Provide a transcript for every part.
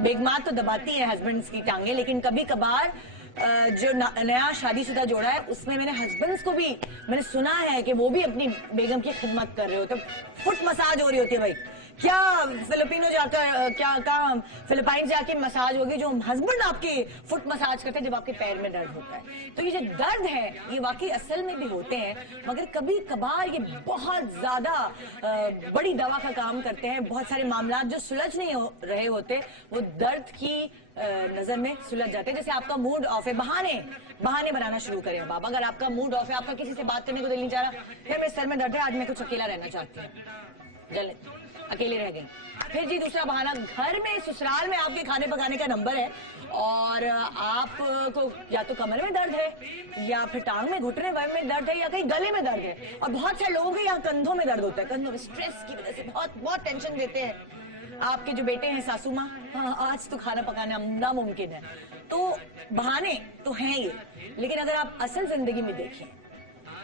बेगमात तो दबाती है हस्बैंड्स की टांगे, लेकिन कभी कभार जो नया शादीशुदा जोड़ा है उसमें मैंने हस्बैंड्स को भी मैंने सुना है कि वो भी अपनी बेगम की खिदमत कर रहे होते, फुट मसाज हो रही होती है। भाई क्या फिलिपिनो जाकर क्या फिलिपाइन जाके मसाज होगी जो हस्बैंड आपके फुट मसाज करते हैं जब आपके पैर में दर्द होता है। तो ये जो दर्द है ये वाकई असल में भी होते हैं, मगर कभी कभार ये बहुत ज्यादा बड़ी दवा का काम करते हैं। बहुत सारे मामला जो सुलझ नहीं रहे होते वो दर्द की नजर में सुलझ जाते हैं। जैसे आपका मूड ऑफ है, बहाने बनाना शुरू करें अब आप। अगर आपका मूड ऑफ है, आपका किसी से बात करने को दिल नहीं चाह रहा, फिर मेरे सर में दर्द है, आज मैं कुछ अकेला रहना चाहती हूँ, जल अकेले रह गई। फिर जी दूसरा बहाना, घर में ससुराल में आपके खाने पकाने का नंबर है और आपको या तो कमर में दर्द है या फिर टांग में घुटने में दर्द है या कहीं गले में दर्द है। और बहुत सारे लोगों के यहाँ कंधों में दर्द होता है, कंधों में स्ट्रेस की वजह से बहुत टेंशन देते हैं। आपके जो बेटे हैं सासू माँ, हाँ आज तो खाना पकाना नामुमकिन है। तो बहाने तो हैं ये, लेकिन अगर आप असल जिंदगी में देखें,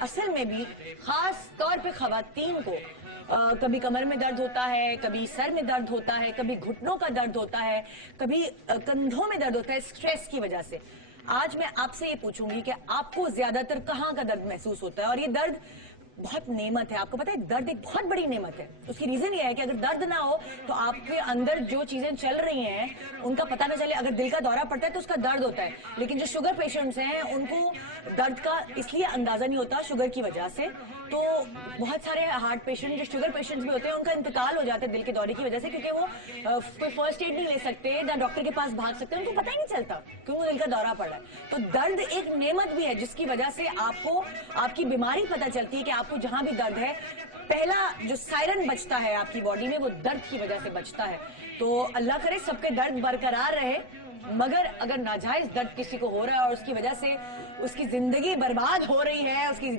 असल में भी खास तौर पे खवातीन को कभी कमर में दर्द होता है, कभी सर में दर्द होता है, कभी घुटनों का दर्द होता है, कभी कंधों में दर्द होता है स्ट्रेस की वजह से। आज मैं आपसे ये पूछूंगी कि आपको ज्यादातर कहाँ का दर्द महसूस होता है। और ये दर्द बहुत नेमत है, आपको पता है दर्द एक बहुत बड़ी नेमत है। उसकी रीजन ये है कि अगरदर्द ना हो तो आपके अंदर जो चीजें चल रही हैं उनका पता ना चले। अगर दिल का दौरा पड़ता है तो उसका दर्द होता है, लेकिन जो शुगर पेशेंट्स हैं उनको दर्द का इसलिए अंदाजा नहीं होता शुगर की वजह से। तो बहुत सारे हार्ट पेशेंट जो शुगर पेशेंट्स भी होते हैं उनका इंतकाल हो जाता है दिल के दौरे की वजह से, क्योंकि वो कोई फर्स्ट एड नहीं ले सकते ना डॉक्टर के पास भाग सकते, उनको पता ही नहीं चलता क्यों दिल का दौरा पड़ा है। तो दर्द एक नेमत भी है जिसकी वजह से आपको आपकी बीमारी पता चलती है कि आपको जहां भी दर्द है, पहला जो सायरन बजता है आपकी बॉडी में वो दर्द की वजह से बजता है। तो अल्लाह करे सबके दर्द बरकरार रहे, मगर अगर नाजायज दर्द किसी को हो रहा है और उसकी वजह से उसकी जिंदगी बर्बाद हो रही है, उसकी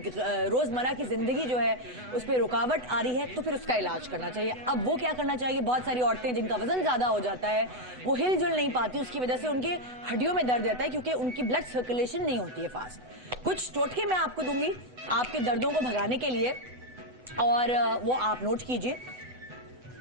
रोजमर्रा की जिंदगी जो है उस पर रुकावट आ रही है, तो फिर उसका इलाज करना चाहिए। अब वो क्या करना चाहिए, बहुत सारी औरतें जिनका वजन ज्यादा हो जाता है वो हिलजुल नहीं पाती, उसकी वजह से उनके हड्डियों में दर्द रहता है क्योंकि उनकी ब्लड सर्कुलेशन नहीं होती है फास्ट। कुछ टोटके मैं आपको दूंगी आपके दर्दों को भगाने के लिए और वो आप नोट कीजिए।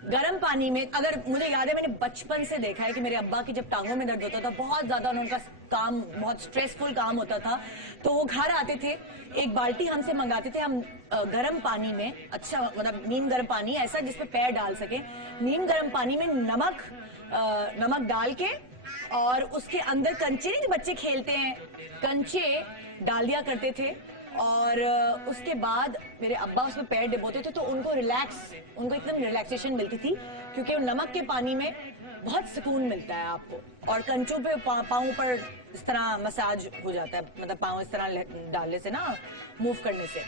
गर्म पानी में, अगर मुझे याद है मैंने बचपन से देखा है कि मेरे अब्बा की जब टांगों में दर्द होता था, बहुत ज्यादा उनका काम बहुत स्ट्रेसफुल काम होता था, तो वो घर आते थे, एक बाल्टी हमसे मंगाते थे, हम गर्म पानी में, अच्छा मतलब नीम गर्म पानी ऐसा जिसमें पैर डाल सके, नीम गर्म पानी में नमक डाल के और उसके अंदर कंचे नहीं जो बच्चे खेलते हैं कंचे डाल दिया करते थे। और उसके बाद मेरे अब्बा उसमें पैर डिबोते थे तो उनको एकदम रिलैक्सेशन मिलती थी, क्योंकि नमक के पानी में बहुत सुकून मिलता है आपको। और कंचों पे पाँव पर इस तरह मसाज हो जाता है, मतलब पाँव इस तरह डालने से ना, मूव करने से।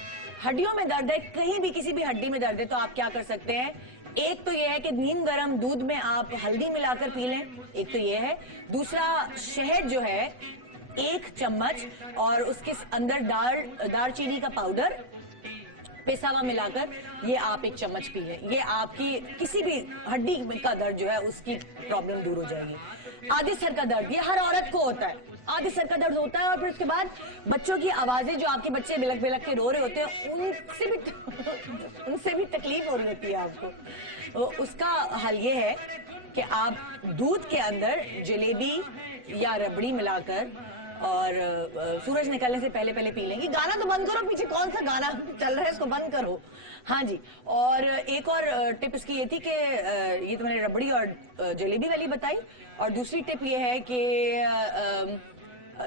हड्डियों में दर्द है, कहीं भी किसी भी हड्डी में दर्द है तो आप क्या कर सकते हैं, एक तो यह है कि नीम गर्म दूध में आप हल्दी मिलाकर पी लें, एक तो यह है। दूसरा, शहद जो है 1 चम्मच और उसके अंदर दालचीनी का पाउडर पिसा हुआ मिलाकर ये आप 1 चम्मच पी लें, ये आपकी किसी भी हड्डी का दर्द जो है उसकी प्रॉब्लम दूर हो जाएगी। आधे सर का दर्द ये हर औरत को होता है, आधे सर का दर्द होता है। और फिर उसके बाद बच्चों की आवाजें जो आपके बच्चे बिलक बिलक के रो रहे होते हैं उनसे भी तकलीफ हो रही होती है आपको। तो उसका हल ये है कि आप दूध के अंदर जलेबी या रबड़ी मिलाकर और सूरज निकलने से पहले पी लेंगी। गाना तो बंद करो, पीछे कौन सा गाना चल रहा है इसको बंद करो। हाँ जी, और एक और टिप इसकी ये थी कि ये तो मैंने रबड़ी और जलेबी वाली बताई, और दूसरी टिप ये है कि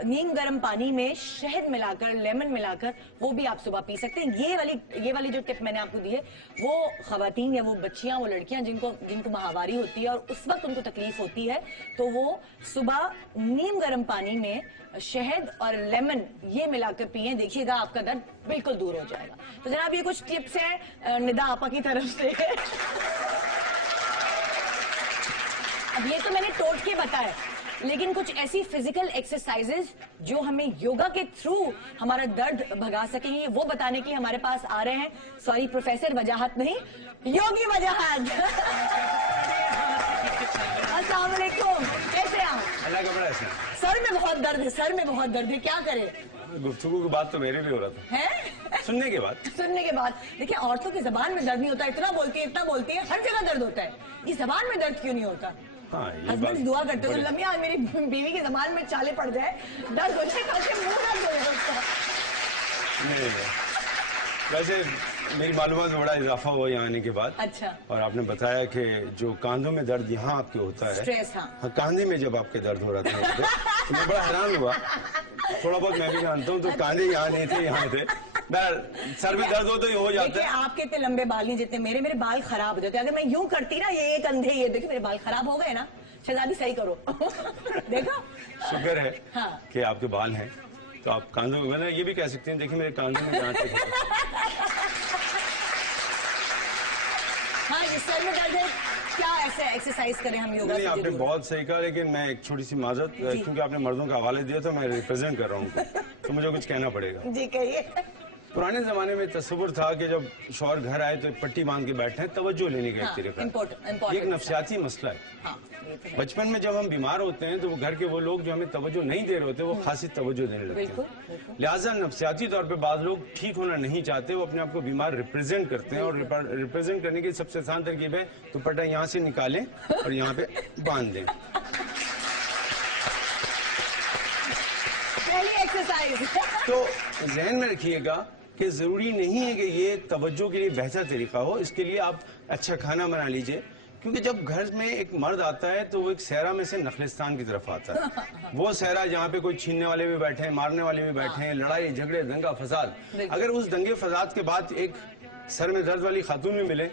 नीम गर्म पानी में शहद मिलाकर, लेमन मिलाकर वो भी आप सुबह पी सकते हैं। ये वाली जो टिप मैंने आपको दी है वो खवातीन या वो बच्चियां, वो लड़कियां जिनको माहवारी होती है और उस वक्त उनको तकलीफ होती है, तो वो सुबह नीम गर्म पानी में शहद और लेमन ये मिलाकर पिए, देखिएगा आपका दर्द बिल्कुल दूर हो जाएगा। तो जनाब ये कुछ टिप्स हैं निदा आपा की तरफ से। अब ये तो मैंने टोटके बताए, लेकिन कुछ ऐसी फिजिकल एक्सरसाइजेज जो हमें योगा के थ्रू हमारा दर्द भगा सकेंगे वो बताने की हमारे पास आ रहे हैं, सॉरी प्रोफेसर वजाहत नहीं, योगी वजाहत। अस्सलाम वालेकुम, कैसे आप? अल्लाह का बड़ा सर में बहुत दर्द है, सर में बहुत दर्द है, क्या करें? गुफ्तगू की बात तो मेरे भी हो रहा था है? सुनने के बाद देखिए औरतों की जबान में दर्द नहीं होता, इतना बोलती है हर जगह दर्द होता है, ये जबान में दर्द क्यों नहीं होता? हाँ, ये हस्बैंड बात दुआ करते हो बड़ी- लम्या आज मेरी बीवी के जबान में चाले पड़ जाए, दर्द हो जाए, खा के मुंह दर्द हो जाए उसका। नहीं, वैसे मेरी मालूमात में बड़ा इजाफा हुआ यहाँ आने के बाद। अच्छा। और आपने बताया कि जो कांधों में दर्द यहाँ आपके होता है, स्ट्रेस, हाँ। हाँ, कांधे में जब आपके दर्द हो रहा था यहाँ पे, तो मैं बड़ा हैरान हुआ। थोड़ा बहुत मैं भी जानता हूँ, तो कांधे यहाँ नहीं थे, यहाँ थे। सर में दर्द हो तो ये हो जाता देखिए है। आपके इतने लंबे बाल नहीं जितने मेरे बाल खराब हो जाते। अगर मैं यूं करती ना, ये कंधे, ये देखिए मेरे बाल खराब हो गए ना। शहजादी सही करो। देखो, शुक्र है हाँ। कि आपके बाल हैं, तो आप कांधों में, ये भी कह सकते हैं, देखिए मेरे कांधों में गांठ है। हाँ, ये सर में दर्द है, क्या ऐसे एक्सरसाइज करें हम योगा नहीं, से आपने जरूर? बहुत सही कहा, लेकिन मैं एक छोटी सी माजरत, क्योंकि आपने मर्दों का हवाले दिया तो मैं रिप्रेजेंट कर रहा हूँ उनको, तो मुझे कुछ कहना पड़ेगा। जी कहिए। पुराने जमाने में तस्वुर था कि जब शौहर घर आए तो पट्टी बांध के बैठे हैं, तवज्जो लेने का एक तरीका है। ये एक नफसियाती मसला है। हाँ, ये तो है। बचपन में जब हम बीमार होते हैं तो वो घर के वो लोग जो हमें तवज्जो नहीं दे रहे होते, वो खासी तवज्जो देने लगते बिल्कुल, हैं। बिल्कुल। लिहाजा नफसियाती तौर पे बाद लोग ठीक होना नहीं चाहते, वो अपने आप को बीमार रिप्रेजेंट करते हैं, और रिप्रेजेंट करने की सबसे आसान तरकीब है दुपट्टा यहाँ से निकालें और यहाँ पे बांध दें। पहली एक्सरसाइज। तो जहन में रखिएगा कि जरूरी नहीं है कि ये तवज्जो के लिए बेहतर तरीका हो। इसके लिए आप अच्छा खाना बना लीजिए, क्योंकि जब घर में एक मर्द आता है तो वो एक सहरा में से नखलिस्तान की तरफ आता है। वो सहरा जहाँ पे कोई छीनने वाले भी बैठे हैं, मारने वाले भी बैठे हैं, लड़ाई झगड़े दंगा फसाद। अगर उस दंगे फसाद के बाद एक सर में दर्द वाली खातून भी मिले,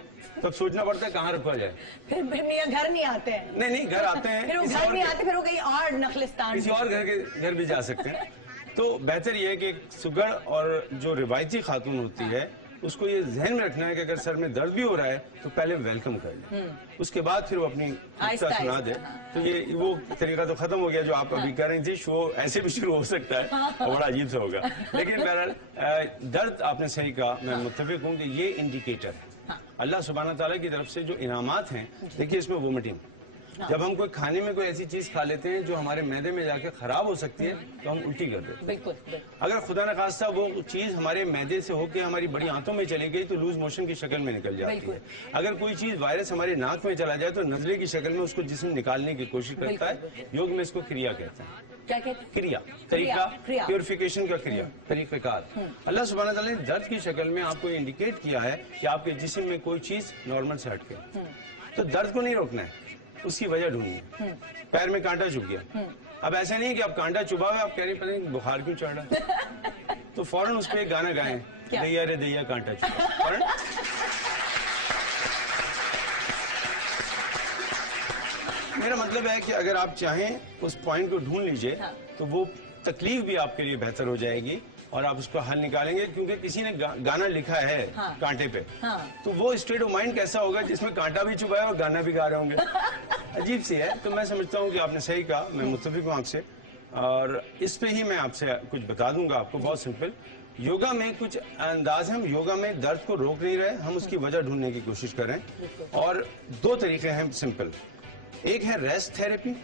तब सोचना पड़ता है कहाँ रखा जाए। फिर मियाँ घर नहीं आते हैं। नहीं, घर आते हैं, फिर वो घर नहीं आते, फिर वो कहीं और नखलिस्तान, किसी और घर भी जा सकते हैं। तो बेहतर यह है कि एक सुगड़ और जो रिवायती खातून होती है, उसको ये जहन में रखना है कि अगर सर में दर्द भी हो रहा है तो पहले वेलकम कर ले, उसके बाद फिर वो अपनी आहिस्ता सुना दे। तो ये वो तरीका तो खत्म हो गया जो आप अभी कह रही थी। शो ऐसे भी शुरू हो सकता है और बड़ा अजीब सा होगा, लेकिन बहरहाल दर्द आपने सही कहा, मैं मुत्तफिक हूँ कि ये इंडिकेटर है अल्लाह सुब्हाना ताला की तरफ से जो इनामात हैं। देखिए इसमें वोमिटिंग, जब हम कोई खाने में कोई ऐसी चीज खा लेते हैं जो हमारे मैदे में जाके खराब हो सकती है, तो हम उल्टी कर देते हैं। बिल्कुल। अगर खुदा न खास्ता वो चीज हमारे मैदे से होकर हमारी बड़ी आंतों में चली गई तो लूज मोशन की शक्ल में निकल जाती है। अगर कोई चीज वायरस हमारे नाक में चला जाए तो नजले की शक्ल में उसको जिस्म निकालने की कोशिश करता है। योग में इसको क्रिया कहते हैं। क्या कहते हैं? क्रिया, तरीका, क्रिया। प्योरिफिकेशन का क्रिया, तरीक़ेकार। अल्लाह सुब्हानहू तआला ने दर्द की शक्ल में आपको इंडिकेट किया है कि आपके जिस्म में कोई चीज नॉर्मल से हट गई। तो दर्द को नहीं रोकना है, उसकी वजह ढूंढनी है। पैर में कांटा चुभ गया, अब ऐसा नहीं है कि आप कांटा चुभा हुआ आप कह रहे पता नहीं बुखार क्यों चढ़ रहा है, तो फौरन उस पर एक गाना गाएं, दैया रे दैया कांटा चुभा। फौरन मेरा मतलब है कि अगर आप चाहें उस पॉइंट को ढूंढ लीजिए, तो वो तकलीफ भी आपके लिए बेहतर हो जाएगी और आप उसको हल निकालेंगे। क्योंकि किसी ने गाना लिखा है कांटे पे, तो वो स्टेट ऑफ माइंड कैसा होगा जिसमें कांटा भी चुभा है और गाना भी गा रहे होंगे। अजीब सी है। तो मैं समझता हूँ कि आपने सही कहा, मैं मुत्तफिक हूँ आपसे, और इस पे ही मैं आपसे कुछ बता दूंगा आपको। बहुत सिंपल, योगा में कुछ अंदाज है, हम योगा में दर्द को रोक नहीं रहे, हम उसकी वजह ढूंढने की कोशिश कर रहे हैं। और दो तरीके हैं सिंपल, एक है रेस्ट थेरेपी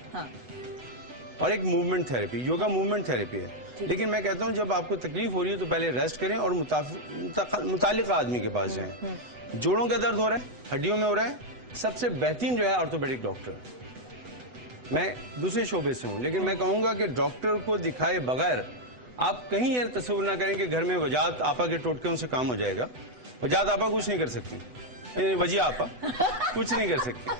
और एक movement therapy. Yoga movement therapy है, लेकिन मैं कहता हूं जब आपको तकलीफ हो रही है तो पहले रेस्ट करें और मुतालिका आदमी के पास जाएं। जोड़ों का दर्द हो रहा है, हड्डियों में हो रहा है, सबसे बेहतरीन जो है ऑर्थोपेडिक डॉक्टर। मैं दूसरे शोबे से हूं, लेकिन मैं कहूंगा कि डॉक्टर को दिखाए बगैर आप कहीं ये तस्वीर ना करें कि घर में वजात आपा के टोटके से काम हो जाएगा। वजात आपा कुछ नहीं कर सकती, वजी आपा कुछ नहीं कर सकती।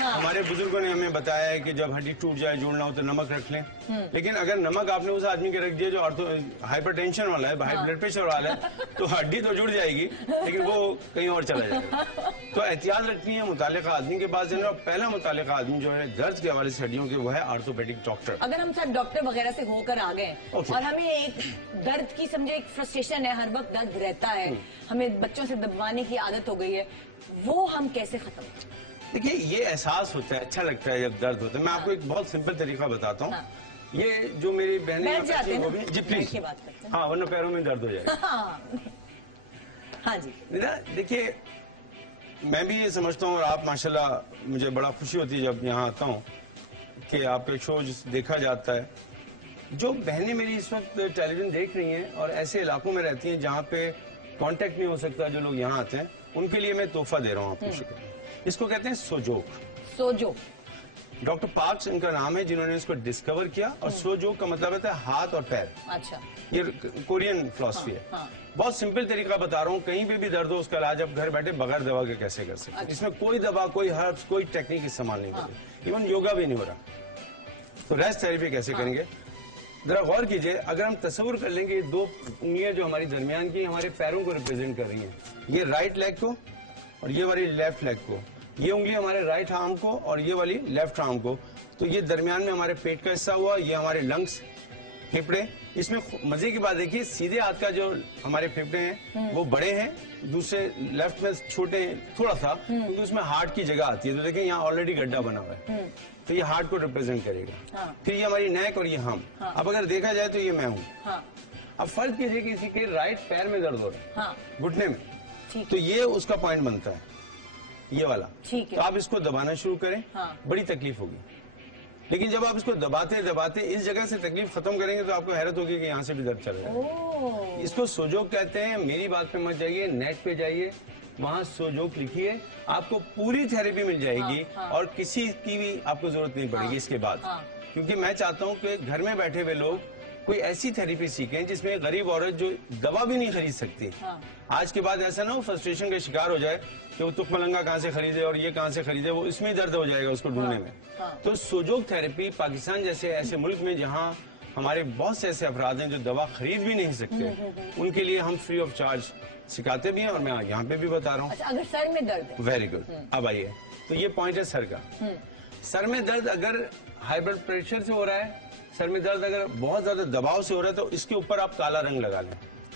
हमारे बुजुर्गों ने हमें बताया है कि जब हड्डी टूट जाए, जोड़ना हो तो नमक रख लें। लेकिन अगर नमक आपने उस आदमी के रख दिया जो हाइपरटेंशन वाला है, हाई ब्लड प्रेशर वाला है, तो हड्डी तो जुड़ जाएगी लेकिन वो कहीं और चला जाएगा। तो एहतियात रखनी है, मुतालिका आदमी के पास जाना। और पहला मुतालिका आदमी जो है दर्द के हवाले से हड्डियों के, वो है ऑर्थोपेडिक डॉक्टर। अगर हम सब डॉक्टर वगैरह से होकर आ गए और हमें एक दर्द की समझे एक फ्रस्ट्रेशन है, हर वक्त दर्द रहता है, हमें बच्चों से दबाने की आदत हो गई है, वो हम कैसे खत्म करें? देखिए ये एहसास होता है, अच्छा लगता है जब दर्द होता है। मैं आपको एक बहुत सिंपल तरीका बताता हूँ। ये जो मेरी बहनें वो भी जी प्लीज, हाँ वरना पैरों में दर्द हो जाएगा। हाँ जी ना, देखिए मैं भी ये समझता हूँ और आप माशाल्लाह, मुझे बड़ा खुशी होती है जब यहाँ आता हूँ कि आपके शो देखा जाता है। जो बहनें मेरी इस वक्त टेलीविजन देख रही हैं और ऐसे इलाकों में रहती हैं जहाँ पे कांटेक्ट नहीं हो सकता, जो लोग यहाँ आते हैं, उनके लिए मैं तोहफा दे रहा हूँ आपको शुक्र। इसको कहते हैं सोजोक। सोजो डॉक्टर पार्क्स इनका नाम है जिन्होंने इसको डिस्कवर किया, और सोजोक का मतलब होता है हाथ और पैर। अच्छा, ये कोरियन फिलॉसफी है। बहुत सिंपल तरीका बता रहा हूँ, कहीं पे भी दर्द हो उसका इलाज आप घर बैठे बगैर दवा के कैसे कर सकते हैं। इसमें कोई दवा, कोई हर्ब्स, कोई टेक्निक इस्तेमाल नहीं करेंगे, इवन योगा भी नहीं हो रहा। तो रेस्ट थेरेपी कैसे करेंगे, जरा गौर कीजिए। अगर हम तस्वीर कर लेंगे, दो उंगलियां जो हमारी दरमियान की हमारे पैरों को रिप्रेजेंट कर रही हैं, ये राइट लेग को और ये वाली लेफ्ट लेग को, ये उंगली हमारे राइट आर्म को और ये वाली लेफ्ट आर्म को। तो ये दरमियान में हमारे पेट का हिस्सा हुआ, ये हमारे लंग्स, फेफड़े। इसमें मजे की बात देखिए, सीधे हाथ का जो हमारे फेफड़े हैं वो बड़े हैं, दूसरे लेफ्ट में छोटे हैं थोड़ा सा, क्योंकि उसमें हार्ट की जगह आती है। तो देखिए यहाँ ऑलरेडी गड्ढा बना हुआ है, तो ये हार्ट को रिप्रेजेंट करेगा। फिर ये हमारी नेक और ये हम। अब अगर देखा जाए तो ये मैं हूँ। अब फर्ज कीजिए किसी के राइट पैर में दर्द हो रहा है, घुटने में, तो ये उसका पॉइंट बनता है, ये वाला। तो आप इसको दबाना शुरू करें, बड़ी तकलीफ होगी, लेकिन जब आप इसको दबाते दबाते इस जगह से तकलीफ खत्म करेंगे तो आपको हैरत होगी कि यहाँ से भी दर्द चल रहा है। इसको सोजोक कहते हैं। मेरी बात पे मत जाइए, नेट पे जाइए, वहाँ सोजोक लिखिए, आपको पूरी थेरेपी मिल जाएगी और किसी की भी आपको जरूरत नहीं पड़ेगी इसके बाद। क्योंकि मैं चाहता हूँ कि घर में बैठे हुए लोग कोई ऐसी थेरेपी सीखें जिसमें गरीब औरत जो दवा भी नहीं खरीद सकती, आज के बाद ऐसा ना हो फ्रस्ट्रेशन का शिकार हो जाए कि वो तुक मलंगा कहाँ से खरीदे और ये कहाँ से खरीदे, वो इसमें दर्द हो जाएगा उसको ढूंढने में। तो सोजोक थेरेपी पाकिस्तान जैसे ऐसे मुल्क में जहाँ हमारे बहुत से ऐसे अफराद हैं जो दवा खरीद भी नहीं सकते, उनके लिए हम फ्री ऑफ चार्ज सिखाते भी हैं, और मैं यहाँ पे भी बता रहा हूँ। अच्छा, अगर सर में दर्द है? Very good. अब आइए, तो ये पॉइंट है सर का। सर में दर्द अगर हाई ब्लड प्रेशर से हो रहा है, सर में दर्द अगर बहुत ज्यादा दबाव से हो रहा है, तो इसके ऊपर आप काला रंग लगा लें।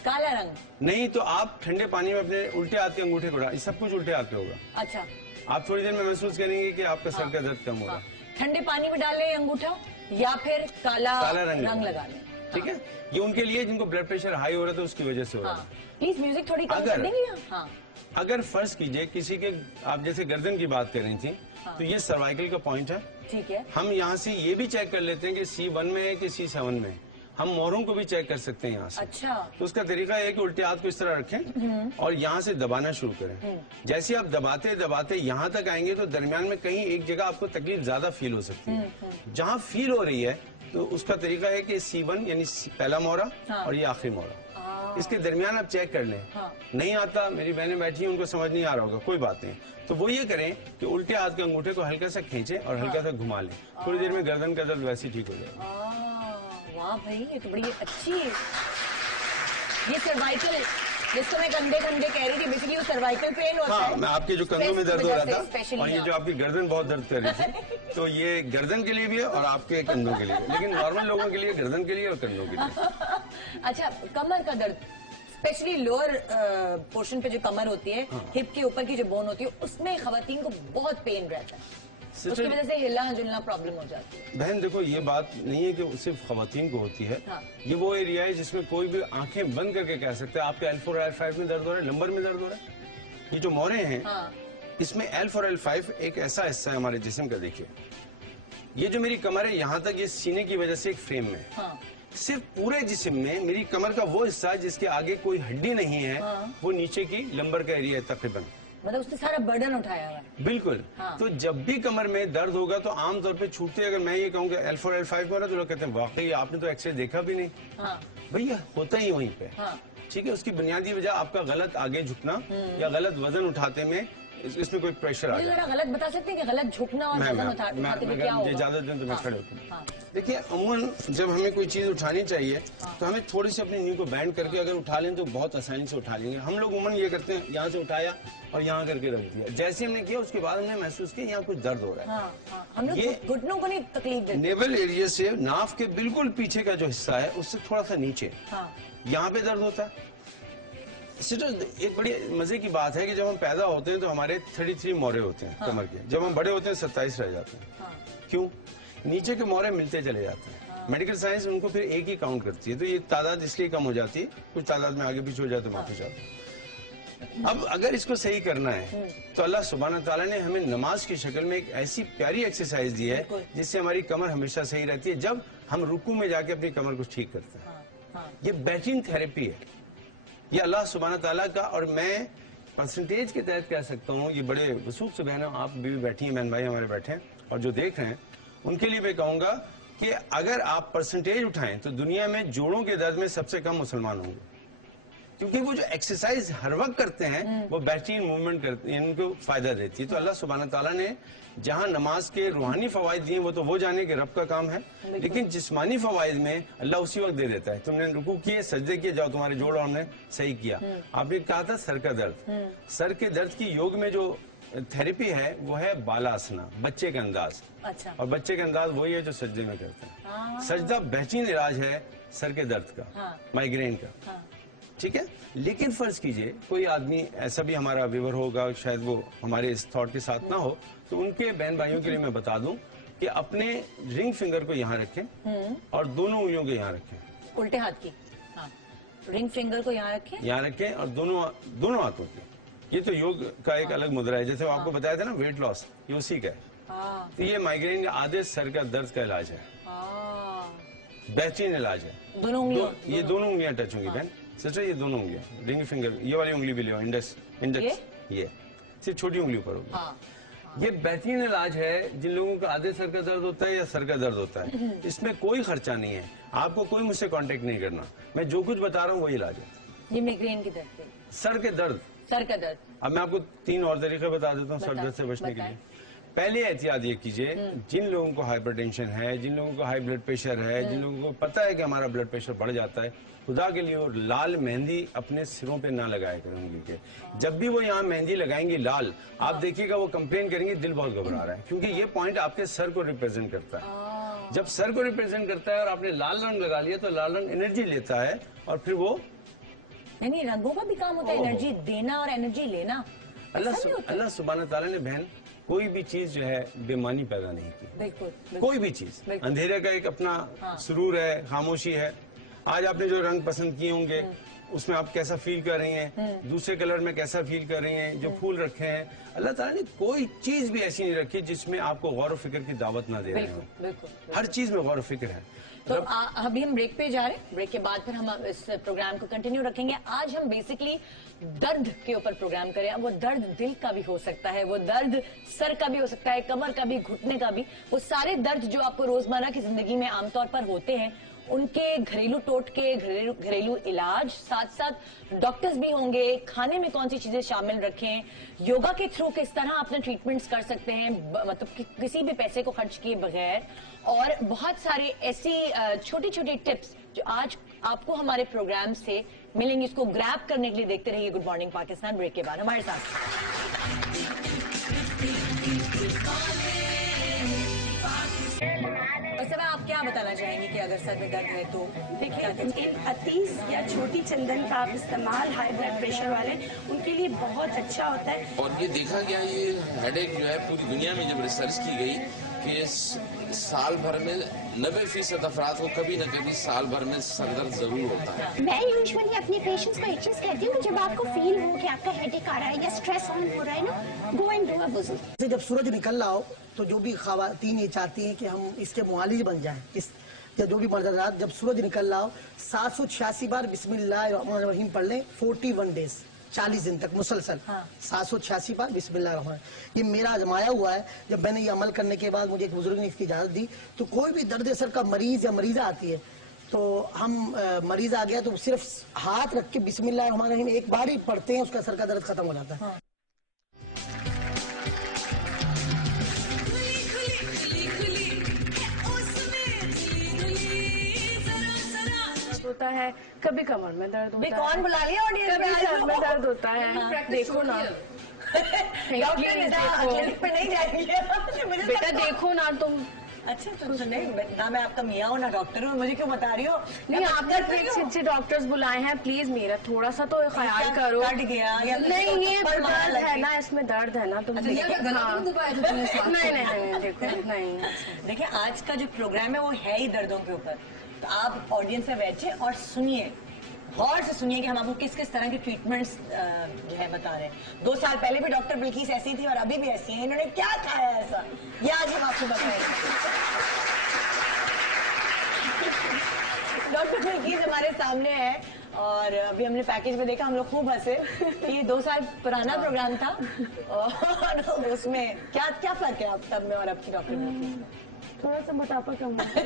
काला रंग? नहीं तो आप ठंडे पानी में अपने उल्टे हाथ के अंगूठे को डालें, सब कुछ उल्टे हाथ पे होगा। अच्छा, आप थोड़ी देर में महसूस करेंगे कि आपका सर का दर्द कम होगा। ठंडे पानी में डालें अंगूठा या फिर काला रंग लगा लें, ठीक है। ये उनके लिए जिनको ब्लड प्रेशर हाई हो रहा है तो उसकी वजह से हो रहा है। प्लीज म्यूजिक थोड़ी कम कर देंगे। अगर फर्ज कीजिए किसी के, आप जैसे गर्दन की बात कर रही थी, तो ये सर्वाइकल का पॉइंट है, ठीक है। हम यहाँ से ये भी चेक कर लेते हैं कि C1 में है कि C7 में। हम मोहरों को भी चेक कर सकते हैं यहाँ से। अच्छा। तो उसका तरीका है कि उल्टे हाथ को इस तरह रखें और यहाँ से दबाना शुरू करें। जैसे आप दबाते दबाते यहाँ तक आएंगे तो दरमियान में कहीं एक जगह आपको तकलीफ ज्यादा फील हो सकती है। जहाँ फील हो रही है तो उसका तरीका है कि C1 यानी पहला मोहरा और ये आखिरी मोहरा, इसके दरमियान आप चेक कर लें। नहीं आता, मेरी बहनें बैठी हैं उनको समझ नहीं आ रहा होगा, कोई बात नहीं, तो वो ये करें कि उल्टे हाथ के अंगूठे को हल्का सा खींचें और हल्का सा घुमा लें, थोड़ी देर में गर्दन का दर्द वैसे ही ठीक हो जाएगा। वाह भाई, ये तो बड़ी अच्छी है। ये सर्वाइकल जिसको मैं कंधे कंधे कह रही थी, बेसिकली वो सर्वाइकल पेन होता है। मैं आपके जो कंधों में दर्द हो रहा था और ये जो आपकी गर्दन बहुत दर्द कर रही थी, तो ये गर्दन के लिए भी है और आपके कंधों के लिए, लेकिन नॉर्मल लोगों के लिए गर्दन के लिए और कंधों के लिए। अच्छा, कमर का दर्द, स्पेशली लोअर पोर्शन पे जो कमर होती है, हिप के ऊपर की जो बोन होती है, उसमें खवातीन को बहुत पेन रहता है, उसकी वजह से हिलना जुलना प्रॉब्लम हो जाती है। बहन देखो, ये बात नहीं है कि सिर्फ खवातीन को होती है। ये वो एरिया है जिसमें कोई भी आंखें बंद करके कह सकते हैं आपके L4 L5 में दर्द हो रहा है, लंबर में दर्द हो रहा है। ये जो मोहरे हैं, इसमें L4 L5 एक ऐसा हिस्सा है हमारे जिस्म का। देखिए, ये जो मेरी कमर है यहाँ तक, ये सीने की वजह से एक फ्रेम में, सिर्फ पूरे जिस्म में मेरी कमर का वो हिस्सा है जिसके आगे कोई हड्डी नहीं है, वो नीचे की लंबर का एरिया है तकरीबन। मतलब उसने सारा बर्डन उठाया हुआ है। बिल्कुल। तो जब भी कमर में दर्द होगा तो आमतौर पे छूटते, अगर मैं ये कहूँ कि L4 L5 में, तो लोग कहते हैं वाकई आपने तो एक्सरे देखा भी नहीं। भैया होता ही वहीं पे, ठीक है। उसकी बुनियादी वजह आपका गलत आगे झुकना या गलत वजन उठाते में, इसमें कोई प्रेशर आ जाए। गलत बता सकते हैं कि गलत झुकना और वजन उठाते में क्या होगा? इजाजत दें तो मैं खड़े होता। देखिए, अमूमन जब हमें कोई चीज उठानी चाहिए तो हमें थोड़ी सी अपनी नी को बैंड करके अगर उठा लें तो बहुत आसानी से उठा लेंगे। हम लोग उमूमन ये करते हैं, यहाँ से उठाया और यहाँ करके रख दिया। जैसे हमने किया उसके बाद हमने महसूस किया यहाँ कुछ दर्द हो रहा है। हम लोग ये घुटनों को नहीं तकलीफ देते। नेवल एरिया से नाफ के बिल्कुल पीछे का जो हिस्सा है उससे थोड़ा सा नीचे, यहाँ पे दर्द होता है। तो एक बड़ी मजे की बात है कि जब हम पैदा होते हैं तो हमारे 33 मोहरे होते हैं कमर के, जब हम बड़े होते हैं 27 रह जाते हैं। क्यों? नीचे के मोहरे मिलते चले जाते हैं। मेडिकल साइंस उनको फिर एक ही काउंट करती है, तो ये तादाद इसलिए कम हो जाती है, कुछ तादाद में आगे पीछे हो जाते वापस जाते हैं। अब अगर इसको सही करना है तो अल्लाह सुब्हान ताला ने हमें नमाज की शक्ल में एक ऐसी प्यारी एक्सरसाइज दी है जिससे हमारी कमर हमेशा सही रहती है जब हम रुकू में जाके अपनी कमर को ठीक करते हैं। ये बेहतरीन थेरेपी है, ये अल्लाह सुब्हान ताला का। और मैं परसेंटेज के तहत कह सकता हूँ, ये बड़े वसूख से बहन आप भी बैठी हैं, बहन भाई हमारे बैठे हैं और जो देख रहे हैं उनके लिए मैं कहूंगा कि अगर आप परसेंटेज उठाएं तो दुनिया में जोड़ों के दर्द में सबसे कम मुसलमान होंगे, क्योंकि वो जो एक्सरसाइज हर वक्त करते हैं वो बेहतरीन मूवमेंट करते हैं, इनको फायदा देती है। तो अल्लाह सुब्हान ताला ने जहां नमाज के रूहानी फवायद दिए वो तो वो जाने के रब का काम है, लेकिन जिस्मानी फवायद में अल्लाह उसी वक्त दे देता है। तुमने रुकू किए, सजदे किए, जाओ तुम्हारे जोड़ और ने सही किया। आपने कहा था सर का दर्द, सर के दर्द की योग में जो थेरेपी है वो है बालासना, बच्चे का अंदाज। अच्छा। और बच्चे का अंदाज वही है जो सजदे में करते हैं। सजदा बेहतरीन इलाज है सर के दर्द का, माइग्रेन का, ठीक है। लेकिन फर्ज कीजिए कोई आदमी ऐसा भी हमारा व्यूअर होगा, शायद वो हमारे इस थॉट के साथ ना हो, तो उनके बहन भाइयों के लिए मैं बता दूं कि अपने रिंग फिंगर को यहाँ रखें और दोनों उंगलियों को यहाँ रखें, उल्टे हाथ की। हाँ। रिंग फिंगर को यहाँ रखें, यहाँ रखें और दोनों हाथों की। ये तो योग का एक अलग मुद्रा है, जैसे आपको बताया था ना वेट लॉस, ये उसी का है। तो ये माइग्रेन का आधे सर का दर्द का इलाज है, बेहतरीन इलाज है। दोनों उंगलियों, ये दोनों उंगलियां टच होंगी बहन सिस्टर, ये दोनों उंगलियां, रिंग फिंगर, ये वाली उंगली भी ले, इंडेक्स, ये सिर्फ छोटी उंगली पर होगी। ये बेहतरीन इलाज है जिन लोगों का आधे सर का दर्द होता है या सर का दर्द होता है। इसमें कोई खर्चा नहीं है, आपको कोई मुझसे कांटेक्ट नहीं करना, मैं जो कुछ बता रहा हूँ वही इलाज है। ये माइग्रेन के दर्द पे, सर के दर्द, सर का दर्द। अब मैं आपको 3 और तरीके बता देता हूँ सर दर्द से बचने के लिए। पहले एहतियात ये कीजिए, जिन लोगों को हाइपरटेंशन है, जिन लोगों को हाई ब्लड प्रेशर है, जिन लोगों को पता है कि हमारा ब्लड प्रेशर बढ़ जाता है, खुदा के लिए वो लाल मेहंदी अपने सिरों पे ना लगाया करें उंगली के। जब भी वो यहाँ मेहंदी लगाएंगी लाल, आप देखिएगा वो कंप्लेन करेंगे दिल बहुत घबरा रहा है, क्योंकि ये पॉइंट आपके सर को रिप्रेजेंट करता है। जब सर को रिप्रेजेंट करता है और आपने लाल रंग लगा लिया तो लाल रंग एनर्जी लेता है और फिर वो नहीं, रंगों का भी काम होता है, एनर्जी देना और एनर्जी लेना। अल्लाह सुब्हान ताला ने बहन कोई भी चीज जो है बेमानी पैदा नहीं की, बिल्कुल। कोई भी चीज। अंधेरे का एक अपना सुरूर है, खामोशी है। आज आपने जो रंग पसंद किए होंगे उसमें आप कैसा फील कर रही हैं, दूसरे कलर में कैसा फील कर रही हैं, जो फूल रखे हैं, अल्लाह ताला ने कोई चीज भी ऐसी नहीं रखी जिसमें आपको गौर व फिक्र की दावत ना दे रहे हो। हर चीज में गौर व फिक्र है। तो अभी हम ब्रेक पे जा रहे हैं, ब्रेक के बाद फिर हम इस प्रोग्राम को कंटिन्यू रखेंगे। आज हम बेसिकली दर्द के ऊपर प्रोग्राम करें। अब वो दर्द दिल का भी हो सकता है, वो दर्द सर का भी हो सकता है, कमर का भी, घुटने का भी, वो सारे दर्द जो आपको रोजमर्रा की जिंदगी में आमतौर पर होते हैं, उनके घरेलू टोटके, घरेलू इलाज, साथ साथ डॉक्टर्स भी होंगे, खाने में कौन सी चीजें शामिल रखें, योगा के थ्रू किस तरह अपने ट्रीटमेंट्स कर सकते हैं, मतलब कि किसी भी पैसे को खर्च किए बगैर, और बहुत सारे ऐसी छोटी छोटी टिप्स जो आज आपको हमारे प्रोग्राम से मिलेंगी। इसको ग्रैब करने के लिए देखते रहिए गुड मॉर्निंग पाकिस्तान। ब्रेक के बाद हमारे साथ वैसे आप क्या बताना चाहेंगे कि अगर सर में दर्द है तो? देखिए, इन अतीस या छोटी चंदन का आप इस्तेमाल हाई ब्लड प्रेशर वाले उनके लिए बहुत अच्छा होता है। और ये देखा गया, ये हेडेक जो है पूरी दुनिया में जब रिसर्च की गई कि साल भर में 90% अफराद को कभी न कभी साल भर में सरदर्द जरूर होता है। मैं यूजुअली अपने पेशेंट्स को एक चीज कहती हूँ कि जब आपको फील हो कि आपका हेडेक आ रहा है या स्ट्रेस ऑन हो रहा है ना, गो एंड डू अ वुज़ू। जब सूरज निकल रहा हो तो जो भी खवातीन ये चाहती हैं कि हम इसके मुआलिज बन जाएं, इस या जो भी मर्दात जब सूरज निकल रहा हो 786 बार बिस्मिल्लाहिर्रहमानिर्रहीम पढ़ लें 41 डेज, 40 दिन तक मुसलसल 786 बार बिस्मिल्लाह। ये मेरा आजमाया हुआ है। जब मैंने ये अमल करने के बाद मुझे एक बुजुर्ग ने इसकी इजाजत दी, तो कोई भी दर्द सर का मरीज या मरीजा आती है तो हम मरीज आ गया तो सिर्फ हाथ रख के बिस्मिल्लाहिर्रहमानिर्रहीम एक बार ही पढ़ते हैं, उसका सर का दर्द खत्म हो जाता है। होता है कभी कमर में दर्द होता है, कौन बुला लिया ऑडियंस कभी सर में दर्द होता है। देखो ना क्लिनिक पे नहीं जाएंगे बेटा, देखो ना तुम। अच्छा तो नहीं ना, मैं आपका मियाँ हूँ ना डॉक्टर हूँ, मुझे क्यों बता रही हो? नहीं, आपने अच्छे डॉक्टर्स बुलाए हैं, प्लीज मेरा थोड़ा सा तो ख्याल करो। कट गया या नहीं, ये दर्द है ना, इसमें दर्द है ना, तुम नहीं देखो नहीं। देखिए, आज का जो प्रोग्राम है वो है ही दर्दों के ऊपर, तो आप ऑडियंस से बैठे और सुनिए, गौर से सुनिए कि हम आपको किस किस तरह के ट्रीटमेंट्स जो है बता रहे हैं। 2 साल पहले भी डॉक्टर बिल्किस ऐसी थी और अभी भी ऐसी है। इन्होंने क्या खाया है ऐसा, ये आज हम आपको बताएंगे। डॉक्टर बिल्किस हमारे सामने है। और अभी हमने पैकेज में देखा, हम लोग खूब हंसे। ये 2 साल पुराना प्रोग्राम था और उसमें क्या क्या फर्क है आप तब में और आपकी डॉक्टर में? थोड़ा सा मोटापा कम है।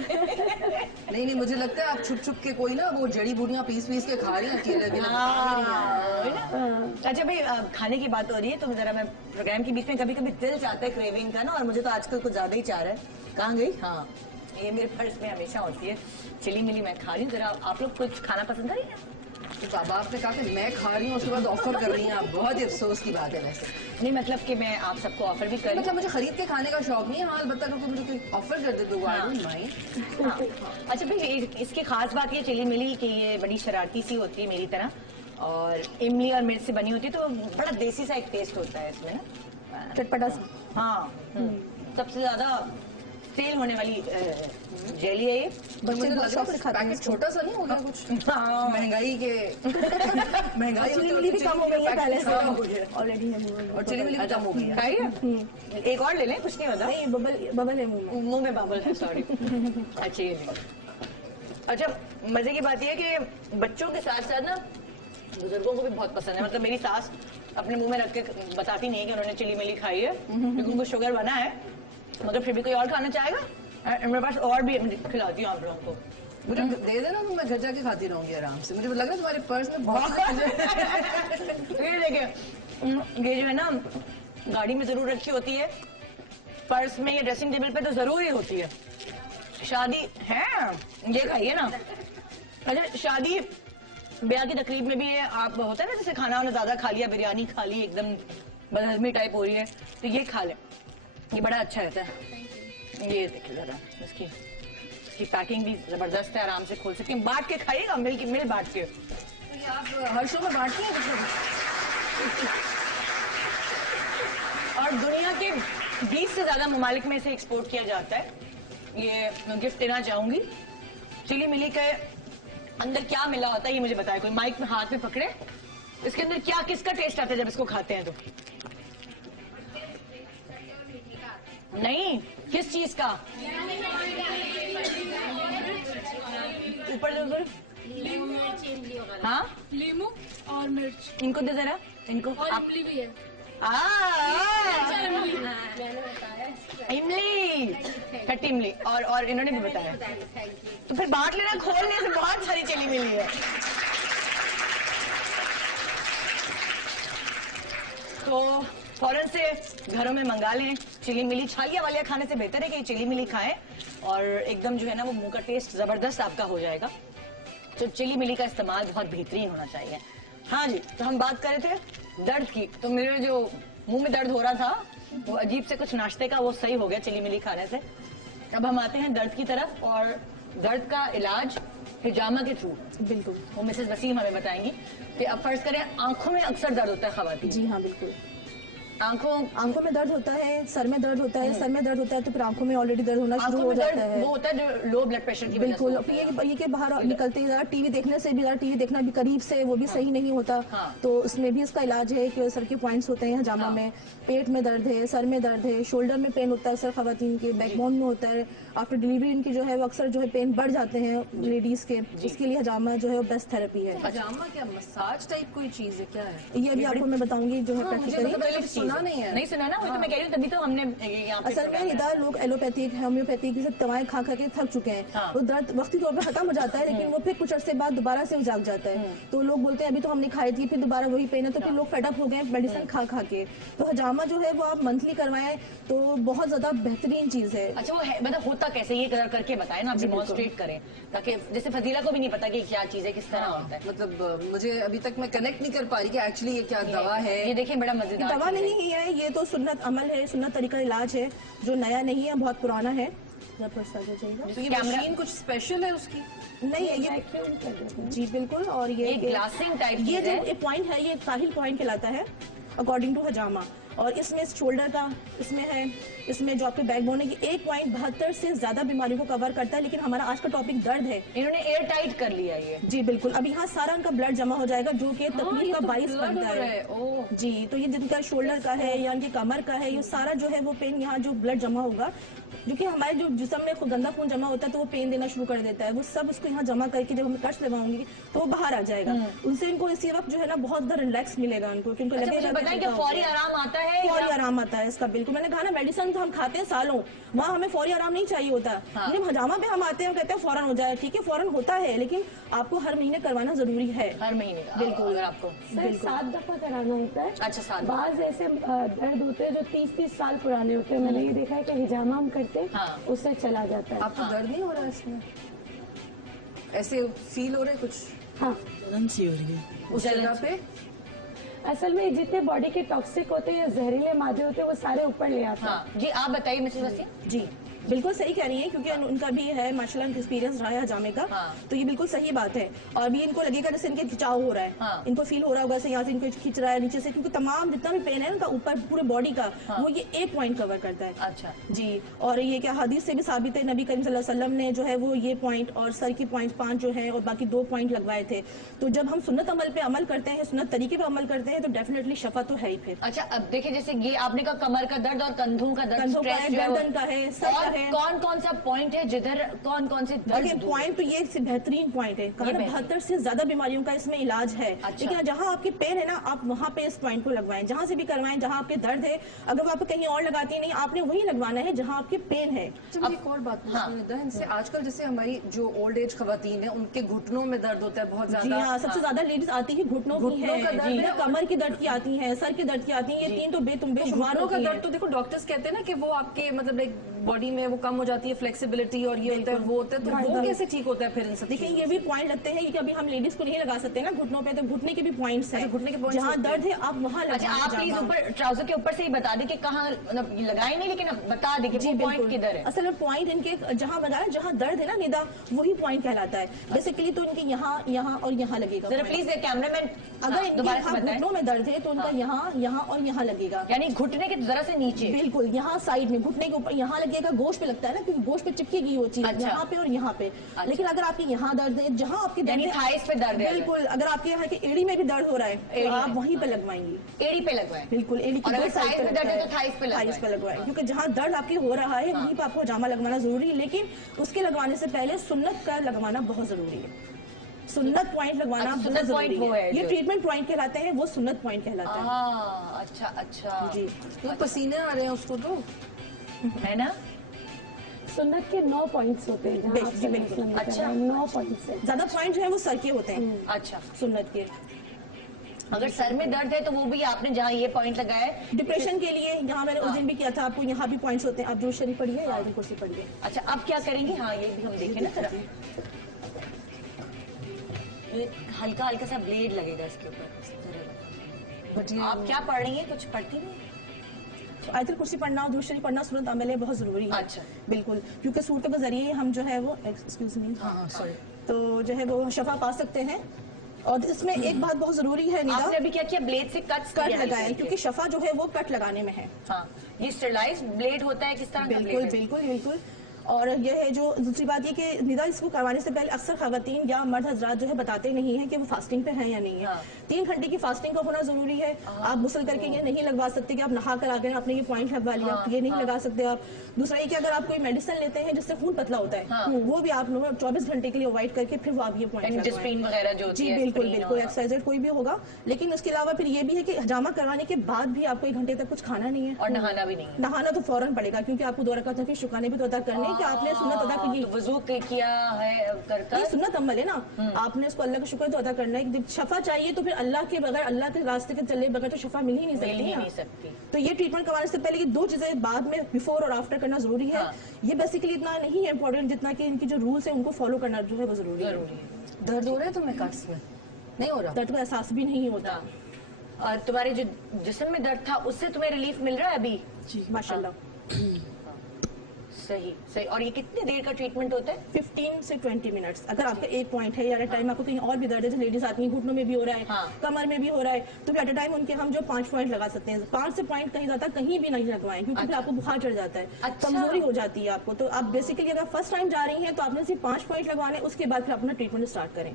नहीं, मुझे लगता है आप छुप छुप के कोई ना वो जड़ी बूटियां पीस के खा रही हैं अकेले। अच्छा भाई, खाने की बात हो रही है तो जरा मैं प्रोग्राम के बीच में कभी कभी दिल चाहता है क्रेविंग का ना, और मुझे तो आजकल कुछ ज्यादा ही चाह रहा है। कहाँ गई? हाँ, ये मेरे पर्स में हमेशा होती है, चिली मिली मैं खा रही हूँ। जरा आप लोग कुछ खाना पसंद करेंगे? तो बाबा आपने कहा कि मैं खा रही हूँ, उसके बाद ऑफर कर रही हैं आप, बहुत ही अफसोस की बात है। वैसे नहीं, मतलब कि मैं आप सबको ऑफर भी कर रही हूँ। मतलब मुझे खरीद के खाने का शौक नहीं है, हाँ अलबत्ता अगर मुझे कोई ऑफर कर दे तो आई डोंट माइंड। हाँ। अच्छा भाई, इसकी खास बात ये चिली मिली कि ये बड़ी शरारती सी होती है मेरी तरह, और इमली और मिर्च से बनी होती है, तो बड़ा देसी सा एक टेस्ट होता है इसमें ना, चटपटा सा। हाँ, सबसे ज्यादा सेल होने वाली जेली है ये। मुझे लगा पैकेट छोटा सा नहीं हो गया कुछ? हाँ। महंगाई के महंगाई चिली मिली भी कम हो गई है पहले से ऑलरेडी है, और चिली मिली भी कम हो गई है। खाइए, एक और ले लें, कुछ नहीं होता। नहीं बबल है मुंह में बबल है, सॉरी। अच्छा ये नहीं। अच्छा, मजे की बात यह है कि बच्चों के साथ साथ ना बुजुर्गों को भी बहुत पसंद है। मतलब मेरी सास अपने मुंह में रख के बताती नहीं है कि उन्होंने चिली मिली खाई है, क्योंकि उनको शुगर बना है, मगर फिर भी कोई और खाना चाहेगा, मेरे पास और भी खिलाती हूँ आप लोगों को। मुझे दे देना तो मैं घर जाके खाती रहूंगी आराम से। मुझे लग रहा है तुम्हारे पर्स में बहुत ये देखिए, ये जो है ना गाड़ी में जरूर रखी होती है, पर्स में या ड्रेसिंग टेबल पे तो जरूर ही होती है। शादी है, ये खाइए ना। अच्छा, शादी ब्याह की तकरीब में भी ये आप होता है ना, जैसे खाना उन्होंने ज्यादा खा लिया, बिरयानी खा ली, एकदम बदहजमी टाइप हो रही है, तो ये खा ले, ये बड़ा अच्छा रहता है। ये देखिए जरा, इसकी पैकिंग भी जबरदस्त है, आराम से खोल सकते हैं। बांट के खाइएगा, मिल बांट के। तो ये आप हर शो में बांटती हैं मतलब? और दुनिया के 20 से ज्यादा ममालिक में इसे एक्सपोर्ट किया जाता है। ये मैं गिफ्ट देना चाहूंगी। चिली मिली के अंदर क्या मिला होता है ये मुझे बताए कोई, माइक में हाथ में पकड़े, इसके अंदर क्या किसका टेस्ट आता है जब इसको खाते हैं तो? नहीं, किस चीज का? ऊपर ऊपर हाँ, लीमू और मिर्च, इनको दे जरा, इनको। और इमली भी है। इमली, खट्टी इमली, और इन्होंने भी बताया। तो फिर बांट लेना, खोलने से बहुत सारी चिली मिली है। तो फौरन से घरों में मंगा लें चिली मिली। छालिया वालिया खाने से बेहतर है कि चिली मिली खाएं, और एकदम जो है ना वो मुंह का टेस्ट जबरदस्त आपका हो जाएगा। तो चिली मिली का इस्तेमाल बहुत बेहतरीन होना चाहिए। हाँ जी, तो हम बात कर रहे थे दर्द की, तो मेरे जो मुंह में दर्द हो रहा था वो अजीब से कुछ नाश्ते का वो सही हो गया चिली मिली खाने से। अब हम आते हैं दर्द की तरफ, और दर्द का इलाज हिजामा के थ्रू। बिल्कुल, वो मिसेस वसीम हमें बताएंगी कि अब फर्ज करें आंखों में अक्सर दर्द होता है खवातीन। जी हाँ बिल्कुल। आंखों में दर्द होता है, सर में दर्द होता है, सर में दर्द होता है तो फिर आंखों में ऑलरेडी दर्द होना शुरू हो जाता है। वो होता है जो लो ब्लड प्रेशर की वजह से। बिल्कुल, ये के बाहर निकलते हैं, टीवी देखने से भी, टीवी देखना भी करीब से वो भी सही नहीं होता। तो उसमें भी इसका इलाज है कि सर के पॉइंट्स होते हैं हजामा में, पेट में दर्द है, सर में दर्द है, शोल्डर में पेन होता है अक्सर खवातीन के, बैकबोन में होता है, आफ्टर डिलीवरी इनकी जो है वो अक्सर जो है पेन बढ़ जाते हैं लेडीज के, इसके लिए हजामा जो है वो बेस्ट थेरेपी है। हजामा क्या मसाज टाइप कोई चीज है क्या है? ये अभी आपको मैं बताऊंगी जो है प्रैक्टिकली। सुना नहीं है, नहीं सुना ना, वही तो मैं कह रही हूँ, तभी तो हमने यहाँ पे असल में निदा लोग एलोपैथिक होम्योपैथिक की सब दवाएं खा के थक चुके हैं। वो दर्द वक्ती तौर पर खत्म हो जाता है, लेकिन वो फिर कुछ अरसे बाद दोबारा से जाग जाता है। तो लोग बोलते हैं अभी तो हमने खाई थी, फिर दोबारा वही पेन है, तो फिर लोग फेडअप हो गए मेडिसिन खा के। तो हजामा जो है वो आप मंथली करवाएं तो बहुत ज्यादा बेहतरीन चीज है। अच्छा, वो मतलब होता कैसे, ये करके बताएं ना, आप डेमोन्स्ट्रेट करें, ताकि जैसे फजीला को भी नहीं पता कि क्या चीज है, किस तरह होता है। मतलब मुझे अभी तक मैं कनेक्ट नहीं कर पा रही कि एक्चुअली ये क्या दवा है। ये देखिए बड़ा मजेदार दवा नहीं है, ये तो सुन्नत अमल है, सुन्नत तरीका इलाज है जो नया नहीं है, बहुत पुराना है। तो ये मशीन कुछ स्पेशल है उसकी? नहीं है ये, जी बिल्कुल। और ये ग्लासिंग टाइप, ये जो पॉइंट है ये काहिल पॉइंट कहलाता है अकॉर्डिंग टू हजामा। और इसमें शोल्डर का इसमें है, इसमें जो आपके बैकबोन है, ये 1.72 से ज्यादा बीमारियों को कवर करता है। लेकिन हमारा आज का टॉपिक दर्द है। इन्होंने एयर टाइट कर लिया ये। जी बिल्कुल। अब यहाँ सारा उनका ब्लड जमा हो जाएगा जो कि तकलीफ का बाइस बनता है। जी, तो ये जिनका शोल्डर का है या उनके कमर का है, ये सारा जो है वो पेन, यहाँ जो ब्लड जमा होगा, जो कि हमारे जो जिस्म में गंदा खून जमा होता है तो वो पेन देना शुरू कर देता है। वो सब उसको यहाँ जमा करके जब हम कट्स लगाऊंगी तो वो बाहर आ जाएगा। उनसे इनको इसी वक्त जो है ना बहुत ज्यादा रिलैक्स मिलेगा उनको, क्योंकि लगेगा बताएं कि फौरी आराम आता है। फौरी आराम आता है इसका, बिल्कुल। मैंने कहा ना, मेडिसिन तो हम खाते हैं सालों, वहाँ हमें फौरी आराम नहीं चाहिए होता। लेकिन हजामा पे हम आते हैं, कहते हैं फौरन हो जाए, ठीक है फौरन होता है, लेकिन आपको हर महीने करवाना जरूरी है। हर महीने का बिल्कुल। अगर आपको 7 दफा कराना होता है। अच्छा, 7। बाज ऐसे दर्द होते हैं जो 30-30 साल पुराने होते हैं। मैंने ये देखा है कि हिजामा हम करते हैं उससे चला जाता है। आपको दर्द नहीं हो रहा है इसमें? ऐसे फील हो रहे कुछ? हाँ, जलन सी हो रही है उस जगह पे। असल में जितने बॉडी के टॉक्सिक होते हैं या जहरीले मादे होते हैं वो सारे ऊपर ले आते हैं। जी आप बताइए मिसेस वसीम। जी बिल्कुल सही कह रही हैं, क्योंकि उनका भी है माशाल्लाह एक्सपीरियंस रहा है हजामे का। तो ये बिल्कुल सही बात है। और अभी इनको लगेगा जैसे इनके खिंचाव हो रहा है, इनको फील हो रहा होगा यहाँ से इनको खींच रहा है नीचे से, क्योंकि तमाम जितना भी पेन है उनका ऊपर पूरे बॉडी का, वो ये एक पॉइंट कवर करता है। अच्छा जी। और ये क्या हदीस से भी साबित है, नबी करीम सल्लल्लाहु अलैहि वसल्लम ने जो है वो ये पॉइंट और सर की पॉइंट 5 जो है और बाकी 2 पॉइंट लगवाए थे। तो जब हम सुन्नत अमल पे अमल करते हैं, सुन्नत तरीके पे अमल करते हैं, तो डेफिनेटली शफा तो है ही। फिर अच्छा, अब देखिए जैसे ये आपने कहा कमर का दर्द और कंधों का दर्द, कंधों का है, गर्दन का है, सर का है। कौन कौन सा पॉइंट है जिधर कौन कौन से दर्द? पॉइंट तो ये बेहतरीन पॉइंट है। 72 से ज्यादा बीमारियों का इसमें इलाज है। लेकिन जहाँ आपके पेन है ना, आप वहाँ पे इस पॉइंट को लगवाएं, जहाँ से भी करवाएं, जहाँ आपके दर्द है। अगर वो आप कहीं और लगाती है नहीं, आपने वही लगवाना है जहाँ आपके पेन है। अच्छा, एक और बात पूछनी इनसे, आजकल जैसे हमारी जो ओल्ड एज खवातीन है उनके घुटनों में दर्द होता है बहुत ज्यादा। हाँ, सबसे ज्यादा लेडीज आती है घुटनों की है, कमर की दर्द की आती है, सर की दर्द की आती है। ये 3 तो बेशुमार का दर्द तो देखो डॉक्टर्स कहते हैं ना कि वो आपके मतलब लाइक बॉडी में वो कम हो जाती है, फ्लेक्सिबिलिटी और ये होता है वो होता है, तो वो कैसे ठीक होता है फिर इन सब? देखिए ये भी पॉइंट लगते हैं कि अभी हम लेडीज को नहीं लगा सकते ना घुटनों पे, तो घुटने के भी पॉइंट्स हैं। घुटने के पॉइंट्स जहाँ दर्द है आप वहाँ लगाएं। अच्छा, आप प्लीज ऊपर ट्राउजर के ऊपर से ही बता दें कि कहाँ मतलब लगाए नहीं, लेकिन बता दें कि वो पॉइंट किधर है। असल में पॉइंट इनके जहाँ बताया, जहाँ दर्द है ना निदा, वही पॉइंट कहलाता है बेसिकली। तो इनके यहाँ, यहाँ और यहाँ लगेगा। जरा प्लीज कैमरामैन, अगर इनके घुटनों में दर्द है तो उनका यहाँ, यहाँ और यहाँ लगेगा, यानी घुटने के जरा से नीचे। बिल्कुल, यहाँ साइड में, घुटने के ऊपर यहाँ लगेगा। गोश्त पे लगता है ना, क्योंकि गोश्त पे चिपकेगी वो चीज, यहाँ पे और यहाँ पे। लेकिन अगर आपके यहाँ दर्द है, जहाँ आपकी थाइस पे दर्द है, बिल्कुल, अगर आपके यहाँ की एड़ी में भी दर्द हो रहा है तो आप वहीं पे लगवाएंगी। एड़ी पे लगवाएं, बिल्कुल। एड़ी और अगर थाइस में दर्द है तो थाइस पे लगवाएं, क्योंकि जहाँ दर्द आपके हो रहा है वहीं पे आपको जामा लगवाना जरूरी है। लेकिन उसके लगवाने से पहले सुन्नत का लगवाना बहुत जरूरी है। सुन्नत पॉइंट लगवाना बहुत जरूरी है। ये ट्रीटमेंट पॉइंट कहलाते हैं, वो सुन्नत पॉइंट कहलाता है। अच्छा अच्छा जी। तो पसीने आ रहे हैं उसको तो है ना। सुन्नत के 9 पॉइंट्स होते हैं जहाँ आप बिल्कुल। अच्छा, 9 पॉइंट्स है। ज्यादा पॉइंट जो है वो सर के होते हैं। अच्छा, सुन्नत के। अगर सर में दर्द है तो वो भी आपने जहाँ ये पॉइंट लगाया है डिप्रेशन के लिए, यहाँ मैंने उस दिन भी किया था आपको, यहाँ भी पॉइंट्स होते हैं। आप दुरूद शरीफ पढ़िए या आयत कुर्सी पढ़िए। अच्छा, अब क्या करेंगे? हाँ, ये भी हम देखें ना जरा। हल्का हल्का सा ब्लेड लगेगा इसके ऊपर। आप क्या पढ़ रही हैं? कुछ पढ़ती नहीं? आयत कुर्सी पढ़ना और दुरूद शरीफ पढ़ना सुन्नत अमल है, बहुत जरूरी है। अच्छा, बिल्कुल, क्योंकि सूरतों के जरिए हम जो है वो, एक्सक्यूज मी, तो जो है वो शफा पा सकते हैं। और इसमें एक बात बहुत जरूरी है, आपने अभी क्या किया? ब्लेड से कट लगाए, क्योंकि शफा जो है वो कट लगाने में है। हाँ, ये स्टेरिलाइज्ड ब्लेड होता है, किस तरह का? बिल्कुल बिल्कुल बिल्कुल। और ये है जो दूसरी बात ये कि निदा इसको करवाने से पहले अक्सर खवातीन या मर्द हजरात जो है बताते नहीं है कि वो फास्टिंग पे हैं या नहीं है। 3 घंटे की फास्टिंग का होना जरूरी है। आप गुस्ल करके ये नहीं लगवा सकते कि आप नहा कर आ गए आपने ये पॉइंट लगवा लिया, ये नहीं लगा सकते आप। दूसरा ये कि अगर आप कोई मेडिसिन लेते हैं जिससे खून पतला होता है, वो भी आप 24 घंटे के लिए अवॉइड करके फिर वो आप ये पॉइंट वगैरह जो जी बिल्कुल बिल्कुल, एक्सरसाइज कोई भी होगा। लेकिन उसके अलावा फिर ये भी है कि हजामा करवाने के बाद भी आपको 1 घंटे तक कुछ खाना नहीं है और नहाना भी नहीं। नहाना तो फौरन पड़ेगा, क्योंकि आपको 2 रकात नफिल शुक्राने भी तो अदा करने कि आपने सुन्नत अदा की। तो वुजू किया है कर सुन्नत अमल है ना, आपने उसको अल्लाह का शुक्र तो अदा करना है। शफा चाहिए तो फिर अल्लाह के बगैर, अल्लाह के रास्ते के चले बगैर तो शफा मिल ही नहीं सकती। तो ये ट्रीटमेंट करवाने से पहले 2 चीजें बाद में, बिफोर और आफ्टर करना जरूरी है। ये बेसिकली इतना नहीं है इम्पोर्टेंट जितना कि इनकी जो रूल्स है उनको फॉलो करना जो है वो जरूरी है। दर्द हो रहा है तुम्हें कट्स में? नहीं हो रहा? दर्द का एहसास भी नहीं होता। और तुम्हारे जो जिस्म में दर्द था उससे तुम्हें रिलीफ मिल रहा है अभी? जी माशाल्लाह। सही सही। और ये कितनी देर का ट्रीटमेंट होता है? 15 से 20 मिनट्स। अगर आपका एक पॉइंट है या एट टाइम आपको कहीं और भी दर्द है, जैसे लेडीज आती हैं घुटनों में भी हो रहा है, कमर में भी हो रहा है, तो एट टाइम उनके हम जो 5 पॉइंट लगा सकते हैं। 5 से पॉइंट कहीं ज्यादा कहीं भी नहीं लगवाएं, क्योंकि फिर आपको बुखार चढ़ जाता है, कमजोरी हो जाती है आपको। तो आप बेसिकली अगर फर्स्ट टाइम जा रही हैं तो आपने सिर्फ 5 पॉइंट लगवाने, उसके बाद फिर अपना ट्रीटमेंट स्टार्ट करें।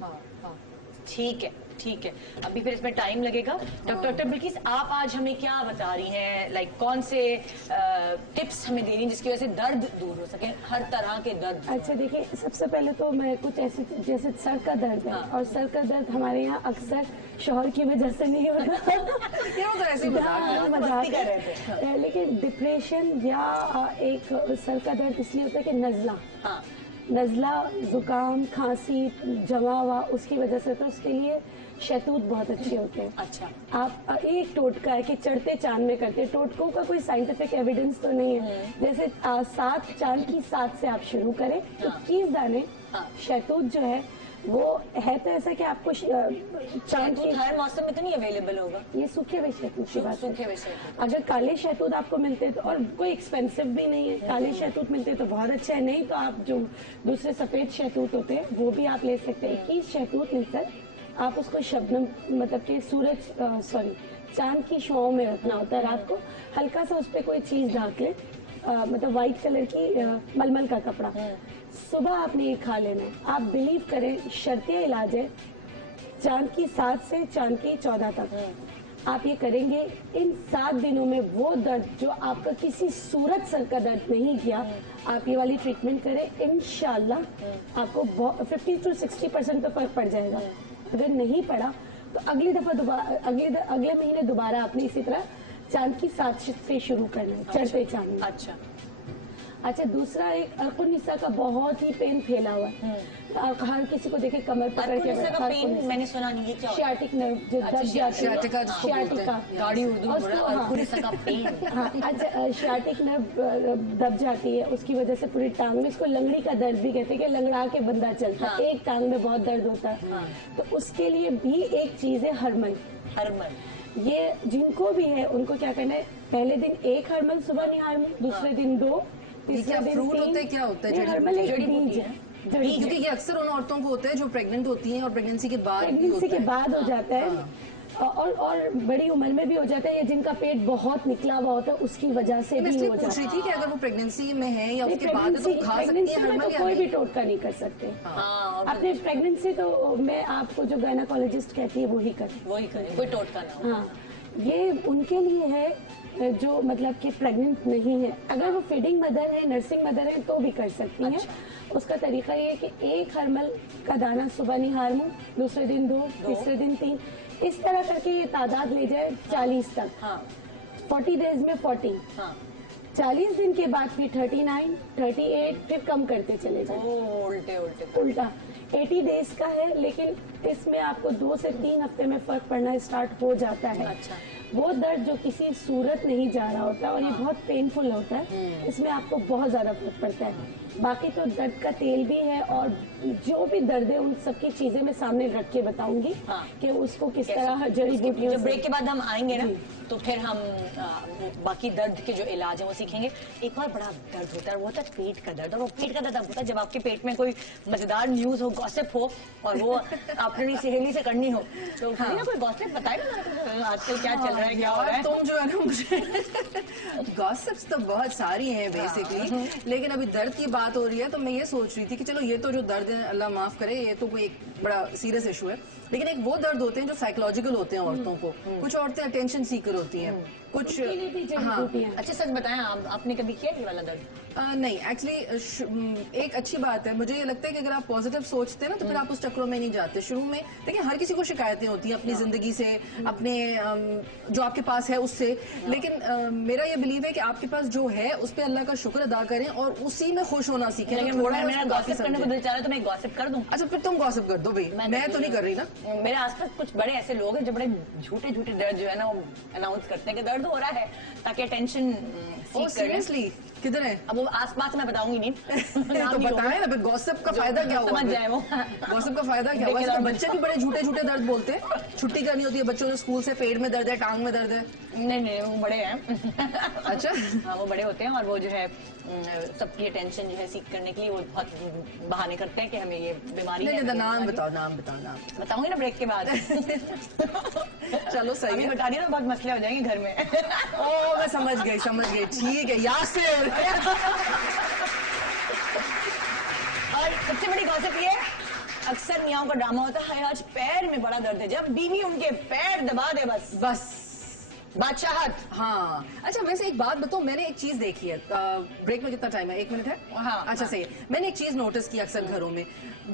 ठीक है ठीक है। अभी फिर इसमें टाइम लगेगा। डॉक्टर बिल्किस, आप आज हमें क्या बता रही हैं, लाइक कौन से टिप्स हमें दे रही हैं जिसकी वजह से दर्द दूर हो सके, हर तरह के दर्द? अच्छा देखिए, सबसे पहले तो मैं कुछ ऐसे, जैसे सर का दर्द है, और सर का दर्द हमारे यहाँ अक्सर शोहर की वजह से नहीं होता मजाक कर रहे थे, लेकिन डिप्रेशन या एक सर का दर्द इसलिए होता है कि नज़ला, जुकाम, खांसी जमा हुआ उसकी वजह से, तो उसके लिए शहतूत बहुत अच्छे होते हैं। अच्छा, आप एक टोटका है कि चढ़ते चांद में करते, टोटकों का कोई साइंटिफिक एविडेंस तो नहीं है। जैसे 7 चांद की 7 से आप शुरू करें, 21 दाने शहतूत जो है वो है, तो ऐसा कि आपको चांद की हर मौसम में तो नहीं अवेलेबल होगा, ये सूखे हुए शहतूत की बात है। शहतूत अगर काले शहतूत आपको मिलते हैं तो, और कोई एक्सपेंसिव भी नहीं है, काले शहतूत मिलते हैं तो बहुत अच्छा है, नहीं तो आप जो दूसरे सफेद शहतूत होते हैं वो भी आप ले सकते हैं। 21 शहतूत मिलकर आप उसको शबनम, मतलब कि चांद की छांव में रखना होता है। रात को हल्का सा उस पर कोई चीज ढाक ले, मतलब व्हाइट कलर की मलमल का कपड़ा, सुबह आपने ये खा लेना है। आप बिलीव करें, शर्तिया इलाज है चांद की 7 से चांद की 14 तक। आप ये करेंगे, इन 7 दिनों में वो दर्द जो आपका किसी सूरत सर का दर्द नहीं किया, आप ये वाली ट्रीटमेंट करें, इंशाल्लाह आपको 50 to 60% तो फर्क पड़ जाएगा। अगर नहीं पड़ा तो अगली दफा दोबारा अगले महीने दोबारा आपने इसी तरह चांद की 7 से शुरू करना है, चढ़ते चांद में। अच्छा, दूसरा एक अर्कुनिसा का बहुत ही पेन फैला हुआ है। हर किसी को देखे कमर पकड़ के, मैंने सुना नहीं, ये क्या होता है? शियाटिक नर्व जो दब जाती है, शियाटिका गाड़ी उर्दू का पेन। अच्छा, शियाटिक नर्व दब जाती है, उसकी वजह से पूरी टांग में, इसको लंगड़ी का दर्द भी कहते हैं कि लंगड़ा के बंदा चलता है, एक टांग में बहुत दर्द होता है। तो उसके लिए भी एक चीज है हरमन। ये जिनको भी है उनको क्या करना है, पहले दिन 1 हरमन सुबह निहार, दूसरे दिन 2, तीसरे दिन 3। क्या होता है? हरमन एक बीज है, क्योंकि ये अक्सर उन औरतों को होता है जो प्रेग्नेंट होती हैं और प्रेगनेंसी के बाद हो जाता है, और बड़ी उम्र में भी हो जाता है, या जिनका पेट बहुत निकला हुआ होता है उसकी वजह से भी हो जाता है। थी कि अगर वो प्रेगनेंसी में है या उसके बाद तो खा सकती है, तो कोई भी टोटका नहीं कर सकते। अपने प्रेगनेंसी तो मैं आपको जो गायनाकोलॉजिस्ट कहती है वही करें, कोई टोटका ना। हाँ, ये उनके लिए है जो मतलब कि प्रेग्नेंट नहीं है। अगर वो फीडिंग मदर है, नर्सिंग मदर है, तो भी कर सकती हैं। उसका तरीका ये है कि 1 हरमल का दाना सुबह निहार मुंह, दूसरे दिन 2, तीसरे दिन 3, इस तरह करके ये तादाद ले जाए 40 तक। 40 डेज में 40, 40 दिन के बाद फिर 39, 38, फिर कम करते चले जाए, उल्टा 80 डेज का है, लेकिन इसमें आपको 2 से 3 हफ्ते में फर्क पड़ना स्टार्ट हो जाता है। वो दर्द जो किसी सूरत नहीं जा रहा होता और ये बहुत पेनफुल होता है, इसमें आपको बहुत ज्यादा फर्क पड़ता है। बाकी तो दर्द का तेल भी है, और जो भी दर्द है उन सबकी चीजें मैं सामने रख के बताऊंगी कि उसको किस तरह जड़ी बूटियों। ब्रेक के बाद हम आएंगे ना, तो फिर हम बाकी दर्द के जो इलाज है वो सीखेंगे। एक और बड़ा दर्द होता है, वो होता है पेट का दर्द। और वो पेट का दर्द होता है जब आपके पेट में कोई मजेदार न्यूज हो, गॉसिप हो, और वो अपनी सहेली से करनी हो, तो ना कोई गॉसिप बताएगा आजकल क्या चल रहा है, क्या हो रहा है। तुम जो है ना, मुझे गॉसिप्स तो बहुत सारी हैं बेसिकली, लेकिन अभी दर्द की बात हो रही है तो मैं ये सोच रही थी कि चलो ये तो जो दर्द है अल्लाह माफ करे, ये तो कोई एक बड़ा सीरियस इशू है, लेकिन एक वो दर्द होते हैं जो साइकोलॉजिकल होते हैं औरतों को। कुछ औरतें अटेंशन सीकर होती हैं, कुछ अच्छा सच बताएं, आपने कभी किया ये वाला दर्द? नहीं, एक्चुअली एक अच्छी बात है, मुझे ये लगता है कि अगर आप पॉजिटिव सोचते हैं ना तो फिर आप उस चक्रों में नहीं जाते। शुरू में देखिए हर किसी को शिकायतें होती हैं अपनी जिंदगी से, अपने जो आपके पास है उससे, लेकिन मेरा ये बिलीव है कि आपके पास जो है उस पर अल्लाह का शुक्र अदा करें और उसी में खुश होना सीखें। मेरा गॉसिप करने को दिल चाह रहा है तो मैं गॉसिप कर दूं। अच्छा, फिर तुम गॉसिप कर दो भाई, मैं तो नहीं कर रही ना। मेरे आसपास कुछ बड़े ऐसे लोग हैं जो बड़े झूठे दर्द जो है ना वो अनाउंस करते हैं कि दर्द हो रहा है, ताकि अटेंशन सीख कर सीरियसली किधर है? अब वो आसपास मैं बताऊंगी नहीं तो बताएं ना, गॉसिप का फायदा क्या हुआ? समझ जाए वो। गॉसिप का फायदा क्या हुआ? इसमें बच्चे भी बड़े झूठे झूठे दर्द बोलते हैं। छुट्टी करनी होती है बच्चों को स्कूल से, पेट में दर्द है, टांग में दर्द है। नहीं वो बड़े हैं। अच्छा हाँ वो बड़े होते हैं और वो जो है सबकी टेंशन जो है सीख करने के लिए वो बहुत बहाने करते हैं कि हमें ये बीमारी है। नाम बताओ नाम बताऊंगी ना ब्रेक के बाद। चलो सही है, बता रही ना, बहुत मसले हो जाएंगे घर में। ओ मैं समझ गई ठीक है यासिर। और सबसे बड़ी गॉसिप ये अक्सर मियाओं का ड्रामा होता है, आज पैर में बड़ा दर्द है, जब बीवी उनके पैर दबा दे बस बादशाहत। हाँ अच्छा, वैसे एक बात बताओ, मैंने एक चीज देखी है, ब्रेक में कितना टाइम है? 1 मिनट है? हाँ, अच्छा सही है। मैंने एक चीज नोटिस की अक्सर घरों में,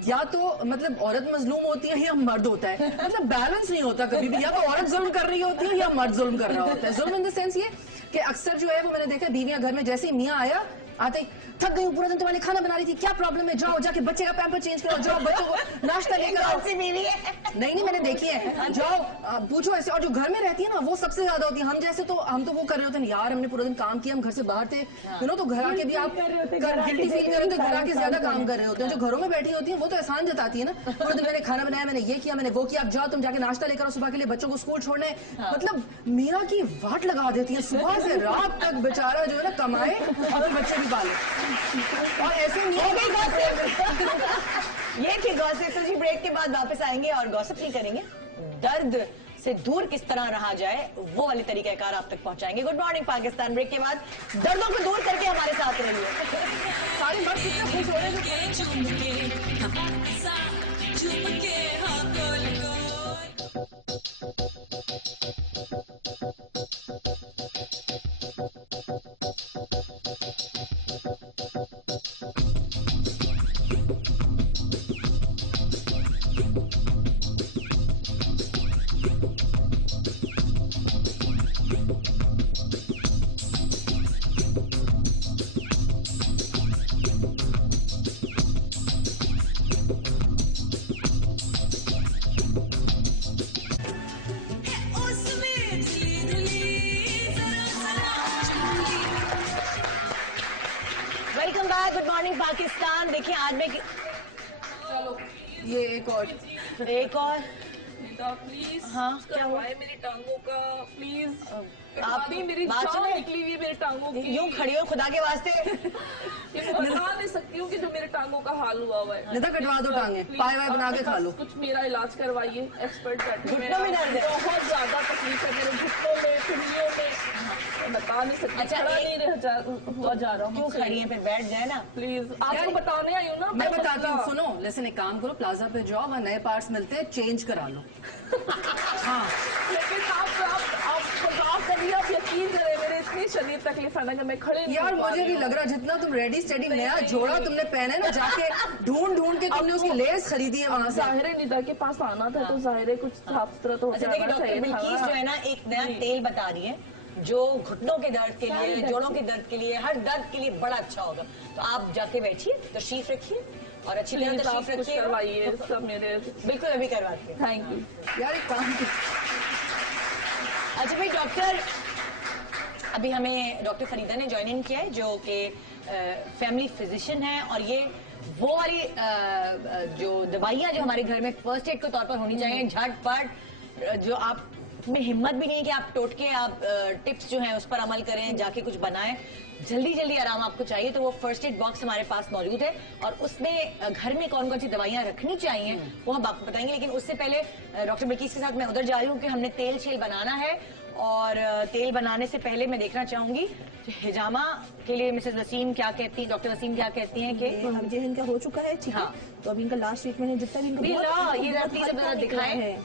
या तो मतलब औरत मजलूम होती है या मर्द होता है, मतलब बैलेंस नहीं होता कभी भी, या तो औरत जुल्म कर रही होती है या मर्द जुल्म कर रहा होता है। जुल्म इन द सेंस ये कि अक्सर जो है वो मैंने देखा बीवियां घर में जैसे ही मियाँ आया आते थक गई, पूरा दिन तुम्हारे खाना बना रही थी, क्या प्रॉब्लम है, जाओ जाके बच्चे का पैम्पर चेंज करो, जाओ बच्चों को नाश्ता लेकर आओ। नहीं मैंने देखी है, जाओ पूछो ऐसे। और जो घर में रहती है ना वो सबसे ज्यादा होती है। हम जैसे तो हम तो वो कर रहे होते हैं यार, हमने पूरा दिन काम किया, हम घर से बाहर थे, तो घर आके भी आप गिल्टी फील कर रहे होते, घर आके ज्यादा काम कर रहे होते हैं। जो घरों में बैठी होती है वो तो एहसान जताती है ना, पूरे दिन मैंने खाना बनाया, मैंने ये किया, मैंने वो किया, अब जाओ तुम जाके नाश्ता लेकर आओ सुबह के लिए, बच्चों को स्कूल छोड़ने। मतलब मीरा की वाट लगा देती है, सुबह से रात तक बेचारा जो है ना कमाए और फिर बच्चे भी पाले। और ऐसे नहीं ये थी गॉसिप। तो जी ब्रेक के बाद वापस आएंगे और गॉसिप नहीं करेंगे, दर्द से दूर किस तरह रहा जाए वो वाली तरीकाकार आप तक पहुंचाएंगे। Good morning Pakistan. ब्रेक के बाद दर्दों को दूर करके हमारे साथ रहिए। सारी मर्द कितने खुश हो रहे हैं। Good morning Pakistan. देखिए आज मैं चलो ये एक और प्लीज हाँ क्या हुआ मेरी टांगों का प्लीज। आप भी मेरी जान निकली हुई है मेरी टांगों की। यूं खड़ी हो खुदा के वास्ते। ये मैं बता नहीं सकती हूँ कि जो मेरे टांगों का हाल हुआ है। निदा कटवा दो टांगे, पाए वाए बना के खा लो। कुछ मेरा इलाज करवाइए, एक्सपर्ट घुटनों में दर्द है, बहुत ज्यादा तकलीफ है मेरे घुटनों में, पिंडियों में, बता नहीं सकती। अच्छा हुआ जा रहा हूँ। क्यों खड़ी है, फिर बैठ जाए ना प्लीज। आपको बताने आई हूँ ना। मैं बताती हूँ, सुनो लेकिन एक काम करो, प्लाजा पे जाओ, वहाँ नए पार्ट्स मिलते हैं, चेंज करा लो। हाँ लेकिन आप करिए, आप यकीन करें मेरे इतनी शदीद तकलीफ है ना कि मैं खड़े यार मुझे नहीं लग रहा, जितना तुम रेडी स्टेडी नया जोड़ा तुमने पहने ना, जाके ढूंढ के तुमने उसकी लेस खरीदी है वहाँ से। जाहिर निदा के पास आना था तो जाहिर कुछ साफ सुथरा तो अच्छा देखिए डॉक्टर बिल्किस जो है ना एक नया तेल बता रही है जो घुटनों के दर्द के लिए, जोड़ों के दर्द के लिए, हर दर्द के लिए बड़ा अच्छा होगा। तो आप जाके बैठिए, तशरीफ रखिए और अच्छी तरह तशरीफ रखिए, करवाइए सब मेरे। बिल्कुल अभी करवाते हैं। थैंक यू यार एक काम। अच्छा भाई डॉक्टर, अभी हमें डॉक्टर फरीदा ने ज्वाइन इन किया है जो कि फैमिली फिजिशियन है और ये वो वाली जो दवाइयाँ जो हमारे घर में फर्स्ट एड के तौर पर होनी चाहिए, झटपट, जो आप में हिम्मत भी नहीं है कि आप टोटके आप टिप्स जो हैं उस पर अमल करें, जाके कुछ बनाएं, जल्दी आराम आपको चाहिए तो वो फर्स्ट एड बॉक्स हमारे पास मौजूद है और उसमें घर में कौन कौन सी दवाइयां रखनी चाहिए वो हम आपको बताएंगे। लेकिन उससे पहले डॉक्टर बिल्किस के साथ मैं उधर जा रही हूँ कि हमने तेल शेल बनाना है और तेल बनाने से पहले मैं देखना चाहूंगी हिजामा के लिए मिसेस वसीम क्या कहती है, डॉक्टर वसीम क्या कहती हैं कि जो इनका हो चुका है ठीक है, तो अभी इनका लास्ट ट्रीटमेंट है, जितना भी इनका दिखाएं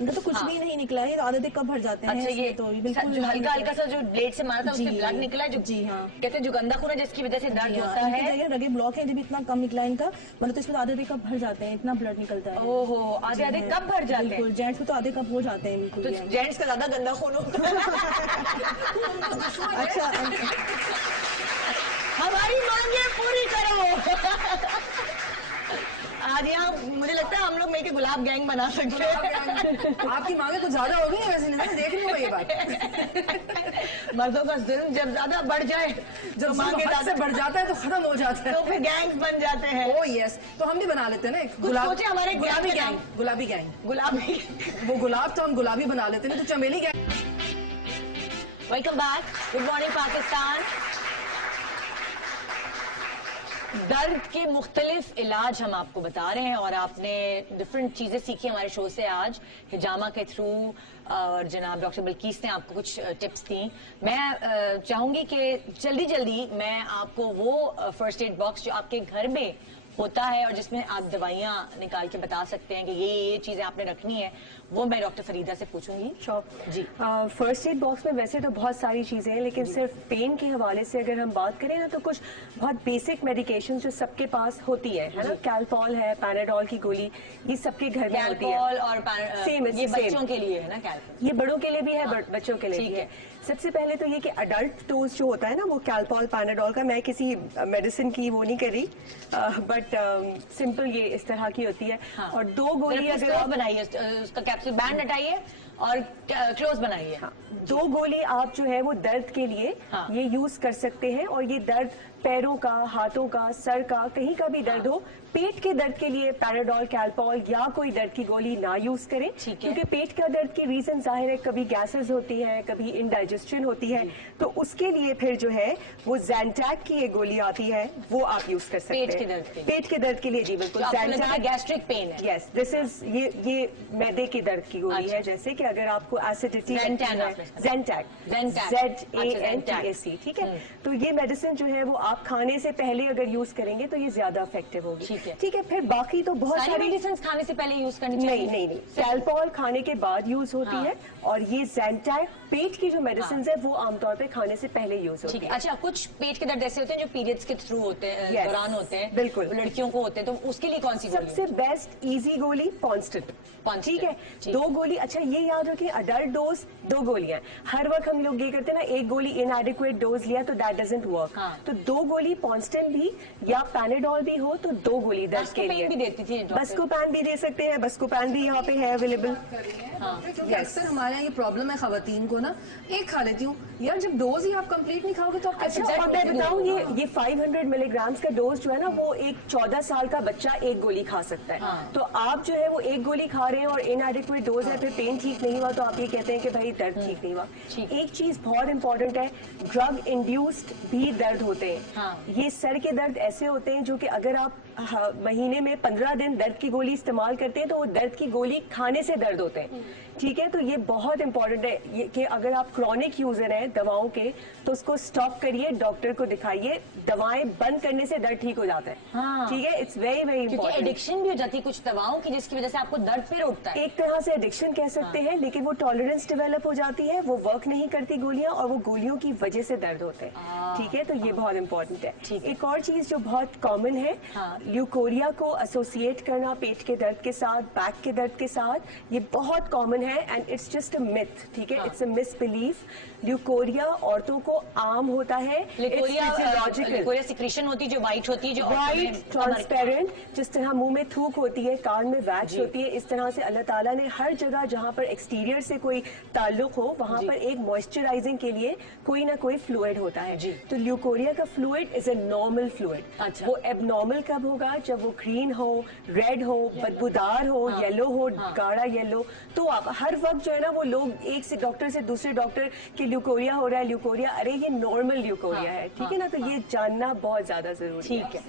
इनका तो कुछ भी नहीं निकला है, आधे कब भर जाते हैं। अच्छा ये तो बिल्कुल हल्का हल्का सा जो ब्लेड से मारा था उसमें ब्लड निकला है, जो जी हाँ कहते हैं जो गंदा खून है जिसकी वजह से दर्द होता है, रगे ब्लॉक है, जब इतना कम निकला है इनका, मतलब तो इसमें आधे कब भर जाते हैं, इतना ब्लड निकलता है। ओहो आधे कब भर जाते हैं? जेंट्स में तो आधे कप हो जाते हैं बिल्कुल। तो जेंट्स का ज्यादा गंदा खून होता है। अच्छा हमारी मांगे पूरी करो। आज यहाँ मुझे लगता है हम लोग मिलकर गुलाब गैंग बना सकते हैं। आपकी मांगे कुछ ज्यादा हो गई है वैसे, नहीं देख रही हूँ ये बात। मर्दों का जुल्म जब ज्यादा बढ़ जाए, जब मांगे से बढ़ जाता है तो खत्म हो जाता है, तो फिर गैंग्स बन जाते हैं। ओह यस, तो हम भी बना लेते हैं ना एक सोचे हमारे गुलाबी गैंग, गुलाबी गैंग, गुलाबी वो गुलाब तो हम गुलाबी बना लेते हैं, तो चमेली gang. Welcome back, good morning Pakistan. दर्द के मुख्तलिफ इलाज हम आपको बता रहे हैं और आपने डिफरेंट चीजें सीखी हमारे शो से आज हिजामा के थ्रू, और जनाब डॉक्टर बल्कीस ने आपको कुछ टिप्स दी। मैं चाहूंगी कि जल्दी जल्दी मैं आपको वो फर्स्ट एड बॉक्स जो आपके घर में होता है और जिसमें आप दवाइयाँ निकाल के बता सकते हैं कि ये चीजें आपने रखनी है, वो मैं डॉक्टर फरीदा से पूछूंगी। जी, फर्स्ट एड बॉक्स में वैसे तो बहुत सारी चीजें हैं, लेकिन सिर्फ पेन के हवाले से अगर हम बात करें ना, तो कुछ बहुत बेसिक मेडिकेशन जो सबके पास होती है ना, कैल्पॉल है, पैनाडोल की गोली, ये सबके घर में होती है। और सेम ये बच्चों के लिए है ना कैल्पॉल? ये बड़ों के लिए भी है, बच्चों के लिए भी है। सबसे पहले तो ये कि अडल्ट डोज जो होता है ना, वो कैल्पॉल पैनाडोल का, मैं किसी मेडिसिन की वो नहीं कर रही, बट सिंपल ये इस तरह की होती है। और 2 गोली अगर आप बनाइए, उसका कैप्सूल बैंड हटाइए और क्लोज बनाइए। 2 गोली आप जो है वो दर्द के लिए ये यूज कर सकते हैं, और ये दर्द पैरों का, हाथों का, सर का, कहीं का भी दर्द हो, पेट के दर्द के लिए पैराडोल, कैल्पॉल या कोई दर्द की गोली ना यूज करें, क्योंकि पेट का दर्द की रीजन जाहिर है, कभी गैसेस होती है, कभी इंडाइजेशन होती है, तो उसके लिए फिर जो है वो ज़ैंटैक की एक गोली आती है, वो आप यूज कर सकते हैं पेट के दर्द के लिए। जी बिल्कुल, ज़ैंटैक गैस्ट्रिक पेन है। यस, दिस इज ये मैदे के दर्द की गोली है, जैसे कि अगर आपको एसिडिटी, ज़ैंटैक, ZANTAC, ठीक है, तो ये मेडिसिन जो है वो आप खाने से पहले अगर यूज करेंगे तो ये ज्यादा इफेक्टिव होगी। ठीक है, फिर बाकी तो बहुत सारी मेडिसिन खाने से पहले यूज करनी चाहिए? नहीं, कैल्पॉल खाने के बाद यूज होती है, और ये ज़ैंटैक पेट की जो मेडिसिन है वो आमतौर पे खाने से पहले यूज होती है। अच्छा, कुछ पेट के दर्द ऐसे होते हैं जो पीरियड्स के थ्रू होते हैं, दौरान होते हैं, बिल्कुल लड़कियों को होते हैं, तो उसके लिए कौन सी गोली? सबसे बेस्ट इजी गोली पॉन्स्टेंट, ठीक है, 2 गोली। अच्छा, ये याद रखिए, अडल्ट डोज 2 गोलियां। हर वक्त हम लोग ये करते हैं ना, 1 गोली इनएडिक्वेट डोज लिया तो दैट डजंट वर्क, तो 2 गोली पॉन्स्टेंट भी या पैनाडोल भी हो तो 2 गोली दर्द के लिए भी देती थी। बस्कोपैन भी दे सकते हैं, बस्कोपैन भी यहाँ पे है अवेलेबल। क्योंकि अक्सर हमारे यहाँ ये प्रॉब्लम है खवातीन को ना, एक खा लेती हूँ यार, जब डोज ही आप कंप्लीट नहीं खाओगे तो आप कैसे? अच्छा, मैं बताऊँ, ये 500 मिलीग्राम का डोज जो है ना, वो एक 14 साल का बच्चा 1 गोली खा सकता है। तो आप जो है वो 1 गोली खा रहे हैं और इनएडिक्वेट डोज है, फिर पेन ठीक नहीं हुआ तो आप ये कहते हैं कि भाई दर्द ठीक नहीं हुआ। एक चीज बहुत इंपॉर्टेंट है, ड्रग इंड्यूस्ड भी दर्द होते हैं। ये सर के दर्द ऐसे होते हैं जो कि अगर आप महीने में 15 दिन दर्द की गोली इस्तेमाल करते हैं तो वो दर्द की गोली खाने से दर्द होते हैं। ठीक है, तो ये बहुत इंपॉर्टेंट है कि अगर आप क्रॉनिक यूजर हैं दवाओं के तो उसको स्टॉप करिए, डॉक्टर को दिखाइए, दवाएं बंद करने से दर्द ठीक हो जाता है। ठीक है, it's very very important. Addiction भी हो जाती है कुछ दवाओं की जिसकी वजह से आपको दर्द फिर उठता है। एक तरह से एडिक्शन कह सकते हैं, लेकिन वो टॉलरेंस डेवलप हो जाती है, वो वर्क नहीं करती गोलियां, और वो गोलियों की वजह से दर्द होते हैं। ठीक है, तो ये बहुत इंपॉर्टेंट है। एक और चीज जो बहुत कॉमन है, ल्यूकोरिया को एसोसिएट करना पेट के दर्द के साथ, बैक के दर्द के साथ, ये बहुत कॉमन है and it's just a myth. ठीक है, इट्स अ मिसबिलीफ। ल्यूकोरिया औरतों को आम होता है, ल्यूकोरिया सिक्रीशन होती है जो व्हाइट होती है, जो व्हाइट ट्रांसपेरेंट, जिस तरह मुंह में थूक होती है, कान में वैक्स होती है, इस तरह से अल्लाह ताला ने हर जगह जहां पर एक्सटीरियर से कोई ताल्लुक हो वहां पर एक मॉइस्चराइजिंग के लिए कोई ना कोई फ्लूइड होता है। तो ल्यूकोरिया का fluid is a normal fluid. वो एबनॉर्मल कब होगा? जब वो ग्रीन हो, रेड हो, बदबूदार हो, येलो हो, गाढ़ा येलो। तो आप हर वक्त जो है ना, वो लोग एक से डॉक्टर से दूसरे डॉक्टर की ल्यूकोरिया हो रहा है, ल्यूकोरिया, अरे ये नॉर्मल ल्यूकोरिया है। ठीक है ना, तो ये जानना बहुत ज्यादा जरूरी है।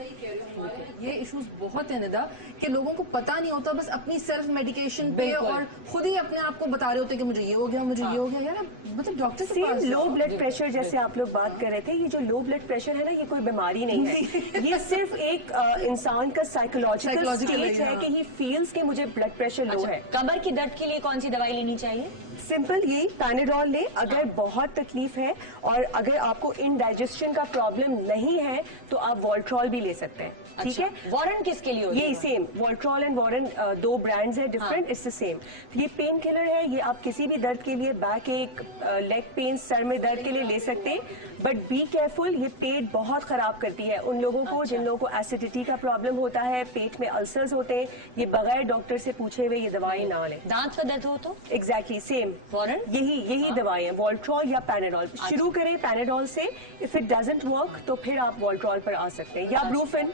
ये इश्यूज बहुत है निदा कि लोगों को पता नहीं होता, बस अपनी सेल्फ मेडिकेशन पे और खुद ही अपने आप को बता रहे होते हैं कि मुझे ये हो गया, मुझे ये हो गया। यार मतलब डॉक्टर के पास लो ब्लड प्रेशर जैसे आप लोग बात कर रहे थे, ये जो लो ब्लड प्रेशर है ना, ये कोई बीमारी नहीं है। ये सिर्फ एक इंसान का साइकोलॉजिकल स्टेट है कि ही फील्स कि मुझे ब्लड प्रेशर लो है। कमर की दर्द के लिए कौन सी दवाई लेनी चाहिए? सिंपल यही पैनाडोल ले अगर बहुत तकलीफ है, और अगर आपको इंडाइजेशन का प्रॉब्लम नहीं है तो आप वॉल्ट्रॉल भी ले सकते हैं। ठीक है, वारन किसके लिए होती है? यही सेम, वॉल्ट्रॉल एंड वारन 2 ब्रांड्स है डिफरेंट, इट्स द सेम। ये पेन किलर है, ये आप किसी भी दर्द के लिए, बैक एक, लेग पेन, सर में दर्द के लिए ले सकते हैं। बट बी केयरफुल, ये पेट बहुत खराब करती है उन लोगों को जिन लोगों को एसिडिटी का प्रॉब्लम होता है, पेट में अल्सर्स होते हैं, ये बगैर डॉक्टर से पूछे हुए ये दवाएं ना लें। दांत का दर्द हो तो एग्जैक्टली सेम फौरन यही दवाएं हैं, वॉल्ट्रॉल या पैनाडोल। शुरू करें पैनाडोल से, इफ इट डजंट वर्क तो फिर आप वॉल्ट्रॉल पर आ सकते हैं, या ब्रूफिन।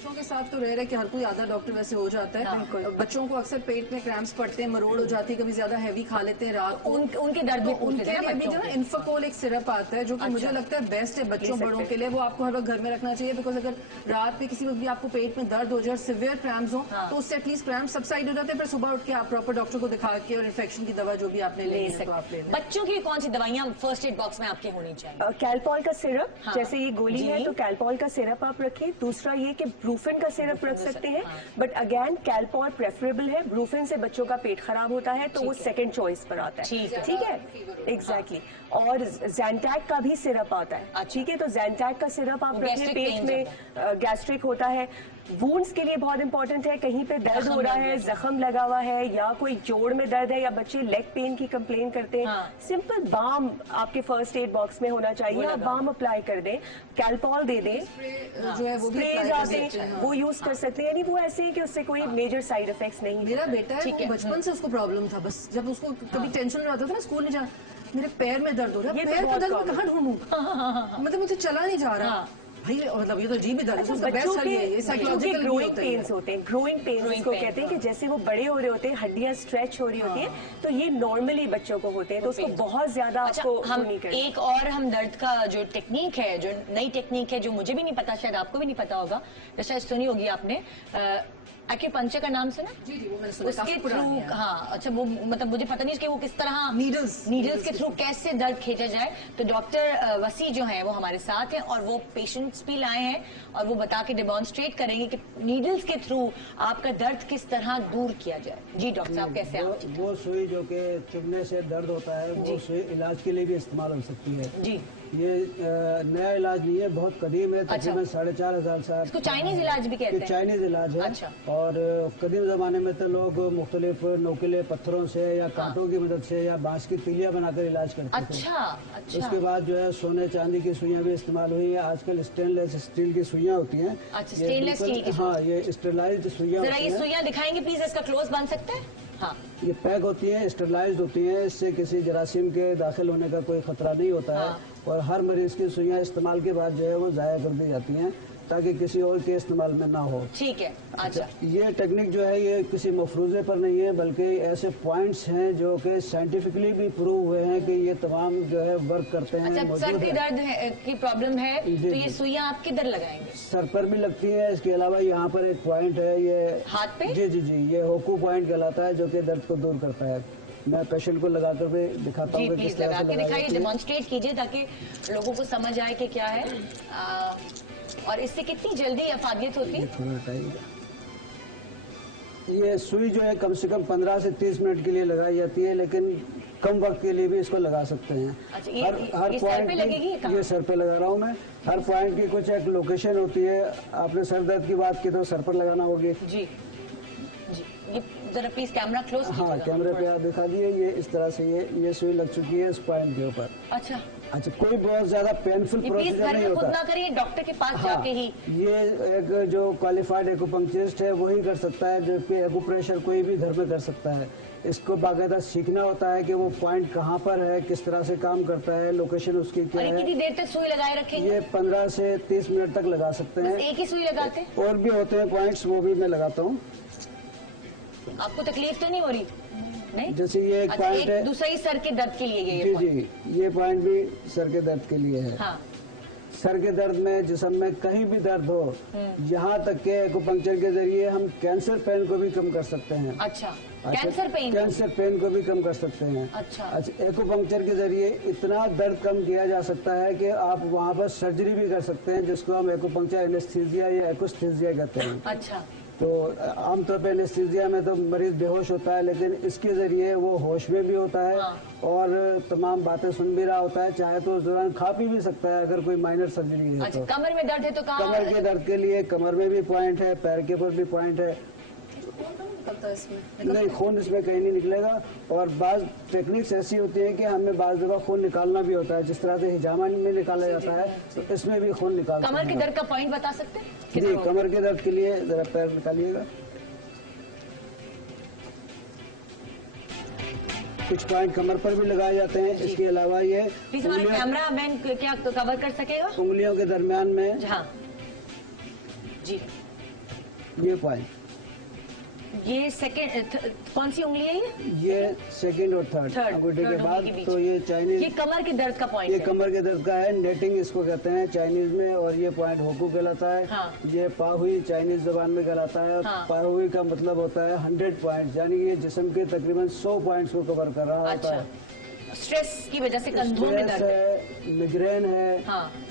बच्चों के साथ तो रह रहे कि हर कोई आधा डॉक्टर वैसे हो जाता है। बच्चों को अक्सर पेट में क्रैम्प्स पड़ते हैं, मरोड़ हो जाती है, कभी ज्यादा हैवी खा लेते हैं रात को, उनके दर्द भी उनके लिए भी जो ना इन्फोकोल एक सिरप आता है जो कि मुझे लगता है बेस्ट है बच्चों बड़ों के लिए। वो आपको हर वक्त घर में रखना चाहिए, बिकॉज अगर रात में किसी वक्त भी आपको पेट में दर्द हो जाए, सिवियर क्रैम्प्स हो, तो उससे एटलीस्ट क्रैम्प्स सबसाइड हो जाते हैं। फिर सुबह उठ के आप प्रॉपर डॉक्टर को दिखा के और इन्फेक्शन की दवा जो भी आपने ले सकते। बच्चों की कौन सी दवाइयाँ फर्स्ट एड बॉक्स में आपके होनी चाहिए? कैलपॉल का सिरप, जैसे ये गोली है तो कैलपॉल का सिरप आप रखिए। दूसरा ये कि ब्रूफिन का सिरप रख सकते हैं, बट अगेन कैलपॉल प्रेफरेबल है। ब्रूफिन से बच्चों का पेट खराब होता है तो वो सेकंड चॉइस पर आता है। ठीक है, एग्जैक्टली। और ज़ैंटैक का भी सिरप आता है, ठीक है, तो ज़ैंटैक का सिरप आप रखिए। पेट में गैस्ट्रिक होता है, वुंड्स के लिए बहुत इंपॉर्टेंट है, कहीं पे दर्द हो रहा है, जख्म लगा हुआ है, या कोई जोड़ में दर्द है, या बच्चे लेग पेन की कंप्लेन करते हैं, सिंपल बाम आपके फर्स्ट एड बॉक्स में होना चाहिए। आप बाम अप्लाई कर दें, कैलपॉल दे दें, जो है वो स्प्रे आते हैं वो यूज कर सकते हैं। यानी वो ऐसे है कि उससे कोई मेजर साइड इफेक्ट्स नहीं। मेरा बेटा है, बचपन से उसको प्रॉब्लम था, बस जब उसको कभी टेंशन रहता था ना, स्कूल नहीं जाना, मेरे पैर में दर्द हो रहा है, पैर का दर्द मैं कहाँ ढूंढूं, मतलब मुझे चला नहीं जा रहा भाई, मतलब ये तो जी भी दर्द है। बच्चों के ग्रोइंग पेन्स होते हैं, ग्रोइंग पेन्स को कहते हैं कि जैसे वो बड़े हो रहे होते हैं, हड्डियां स्ट्रेच हो रही होती हैं, तो ये नॉर्मली बच्चों को होते हैं, तो उसको बहुत ज्यादा आपको नहीं करना। एक और हम दर्द का जो टेक्निक है, जो नई टेक्निक है, जो मुझे भी नहीं पता, शायद आपको भी नहीं पता होगा, जैसे सुनी होगी आपने, एक्यूपंक्चर का नाम सुना? जी वो मैंने सुना, उसके थ्रू, हाँ, अच्छा, वो मतलब मुझे पता नहीं कि वो किस तरह नीडल्स के थ्रू कैसे दर्द खींचा जाए। तो डॉक्टर वसी जो है वो हमारे साथ हैं और वो पेशेंट्स भी लाए हैं और वो बता के डेमोन्स्ट्रेट करेंगे कि नीडल्स के थ्रू आपका दर्द किस तरह दूर किया जाए। जी डॉक्टर साहब, कैसे आप? वो सुई जो कि चुभने से दर्द होता है, वो सुई इलाज के लिए भी इस्तेमाल हो सकती है। जी, ये नया इलाज नहीं है, बहुत कदीम है, तकरीबन 4,500 साल। इसको चाइनीज इलाज भी कहते हैं? चाइनीज इलाज है। अच्छा। और कदीम जमाने में तो लोग मुख्तलिफ नोकीले पत्थरों से या कांटों की मदद से या बांस की तिलियां बनाकर इलाज करते थे। अच्छा। उसके बाद जो है सोने चांदी की सुइयां भी इस्तेमाल हुई है। आजकल स्टेनलेस स्टील की सुइयां होती हैं। अच्छा, स्टेनलेस स्टील की? हाँ, ये स्टेरलाइज्ड सुइयां। जरा ये सुइयां दिखाएंगे प्लीज, इसका क्लोज बन सकता है? हाँ, ये पैक होती हैं, स्टेरलाइज्ड होती हैं, इससे किसी जरासीम के दाखिल होने का कोई खतरा नहीं होता है। और हर मरीज की सुइयां इस्तेमाल के बाद जो है वो जाया कर दी जाती हैं ताकि किसी और के इस्तेमाल में ना हो। ठीक है। अच्छा, ये टेक्निक जो है ये किसी मफरूजे पर नहीं है, बल्कि ऐसे पॉइंट्स हैं जो कि साइंटिफिकली भी प्रूव हुए हैं कि ये तमाम जो है वर्क करते हैं। अच्छा, सर के दर्द की प्रॉब्लम है तो ये सुइयां आप किधर लगाएंगे? सर पर भी लगती है, इसके अलावा यहाँ पर एक पॉइंट है, ये हाथ पे? जी, ये होकू पॉइंट कहलाता है, जो कि दर्द को दूर करता है। मैं पेशेंट को लगाकर भी दिखाता हूँ किस तरह से दिखाइए, डेमोन्स्ट्रेट कीजिए ताकि लोगों को समझ आए कि क्या है और इससे कितनी जल्दी अफादियत होती है। ये सुई जो है कम से कम 15 से 30 मिनट के लिए लगाई जाती है, लेकिन कम वक्त के लिए भी इसको लगा सकते हैं। अच्छा, हर पॉइंट पे लगेगी? ये सर पे लगा रहा हूँ मैं। हर पॉइंट की कुछ एक लोकेशन होती है। आपने सर दर्द की बात की तो सर पर लगाना होगी। जी, ये जरा प्लीज कैमरा क्लोज। हाँ, कैमरे पे आप दिखा दिए। ये इस तरह से ये सुई लग चुकी है इस पॉइंट के ऊपर। अच्छा, कोई बहुत ज्यादा पेनफुल प्रोसीजर नहीं होता। खुद ना करिए, डॉक्टर के पास जाके ही। ये एक जो क्वालिफाइड एक्यूपंक्चरिस्ट है वही कर सकता है, जबकि एक्यूप्रेशर कोई भी घर में कर सकता है। इसको बाकायदा सीखना होता है कि वो पॉइंट कहाँ पर है, किस तरह से काम करता है, लोकेशन उसकी क्या है। कितनी देर तक सुई लगाए रखेंगे? ये 15 से 30 मिनट तक लगा सकते हैं। एक ही सुई लगाते हैं? और भी होते हैं पॉइंट्स, वो भी मैं लगाता हूँ। आपको तकलीफ तो नहीं हो रही? नहीं? जैसे ये एक पॉइंट है, दूसरा ही सर के दर्द के लिए ये पॉइंट भी सर के दर्द के लिए है। हाँ। सर के दर्द में, जिस्म में कहीं भी दर्द हो, यहाँ तक के एक्यूपंक्चर के जरिए हम कैंसर पेन को भी कम कर सकते हैं। अच्छा, कैंसर पेन को भी कम कर सकते हैं। अच्छा, एक्यूपंक्चर के जरिए इतना दर्द कम किया जा सकता है कि आप वहाँ पर सर्जरी भी कर सकते हैं, जिसको हम एक्यूपंक्चर एनेस्थीसिया या एक्यूस्थीसिया कहते हैं। अच्छा, तो आमतौर पर एनेस्थीसिया में तो मरीज बेहोश होता है, लेकिन इसके जरिए वो होश में भी होता है और तमाम बातें सुन भी रहा होता है, चाहे तो उस दौरान खा पी भी सकता है अगर कोई माइनर सर्जरी है। अच्छा, कमर में दर्द है तो कमर के दर्द के लिए कमर में भी पॉइंट है, पैर के ऊपर भी पॉइंट है। निकलता है इसमें? नहीं, खून इसमें कहीं नहीं निकलेगा। और बाज टेक्निक्स ऐसी होती है कि हमें बाज दफा खून निकालना भी होता है, जिस तरह से हिजामा में निकाला जाता है तो इसमें भी खून निकालते हैं। कमर के दर्द का पॉइंट बता सकते हैं? जी, कमर के दर्द के लिए जरा पैर निकालिएगा। कुछ पॉइंट कमर पर भी लगाए जाते हैं। इसके अलावा ये प्लीज हमारे कैमरा मैन क्या कवर कर सकेगा? उंगलियों के दरमियान में हाँ जी, ये पॉइंट, ये सेकंड कौन सी उंगली है ये सेकंड और थर्ड अंगूठे के बाद। तो ये चाइनीज, ये कमर के दर्द का पॉइंट ये कमर के दर्द का है। नेटिंग इसको कहते हैं चाइनीज में, और ये पॉइंट होकू कहलाता है। हाँ। ये पाहुई चाइनीज जबान में कहलाता है। हाँ। पाहुई का मतलब होता है 100 पॉइंट, यानी ये जिस्म के तकरीबन 100 पॉइंट्स को कवर कर रहा होता है। स्ट्रेस की वजह से कंधों में दर्द है, मिग्रेन है,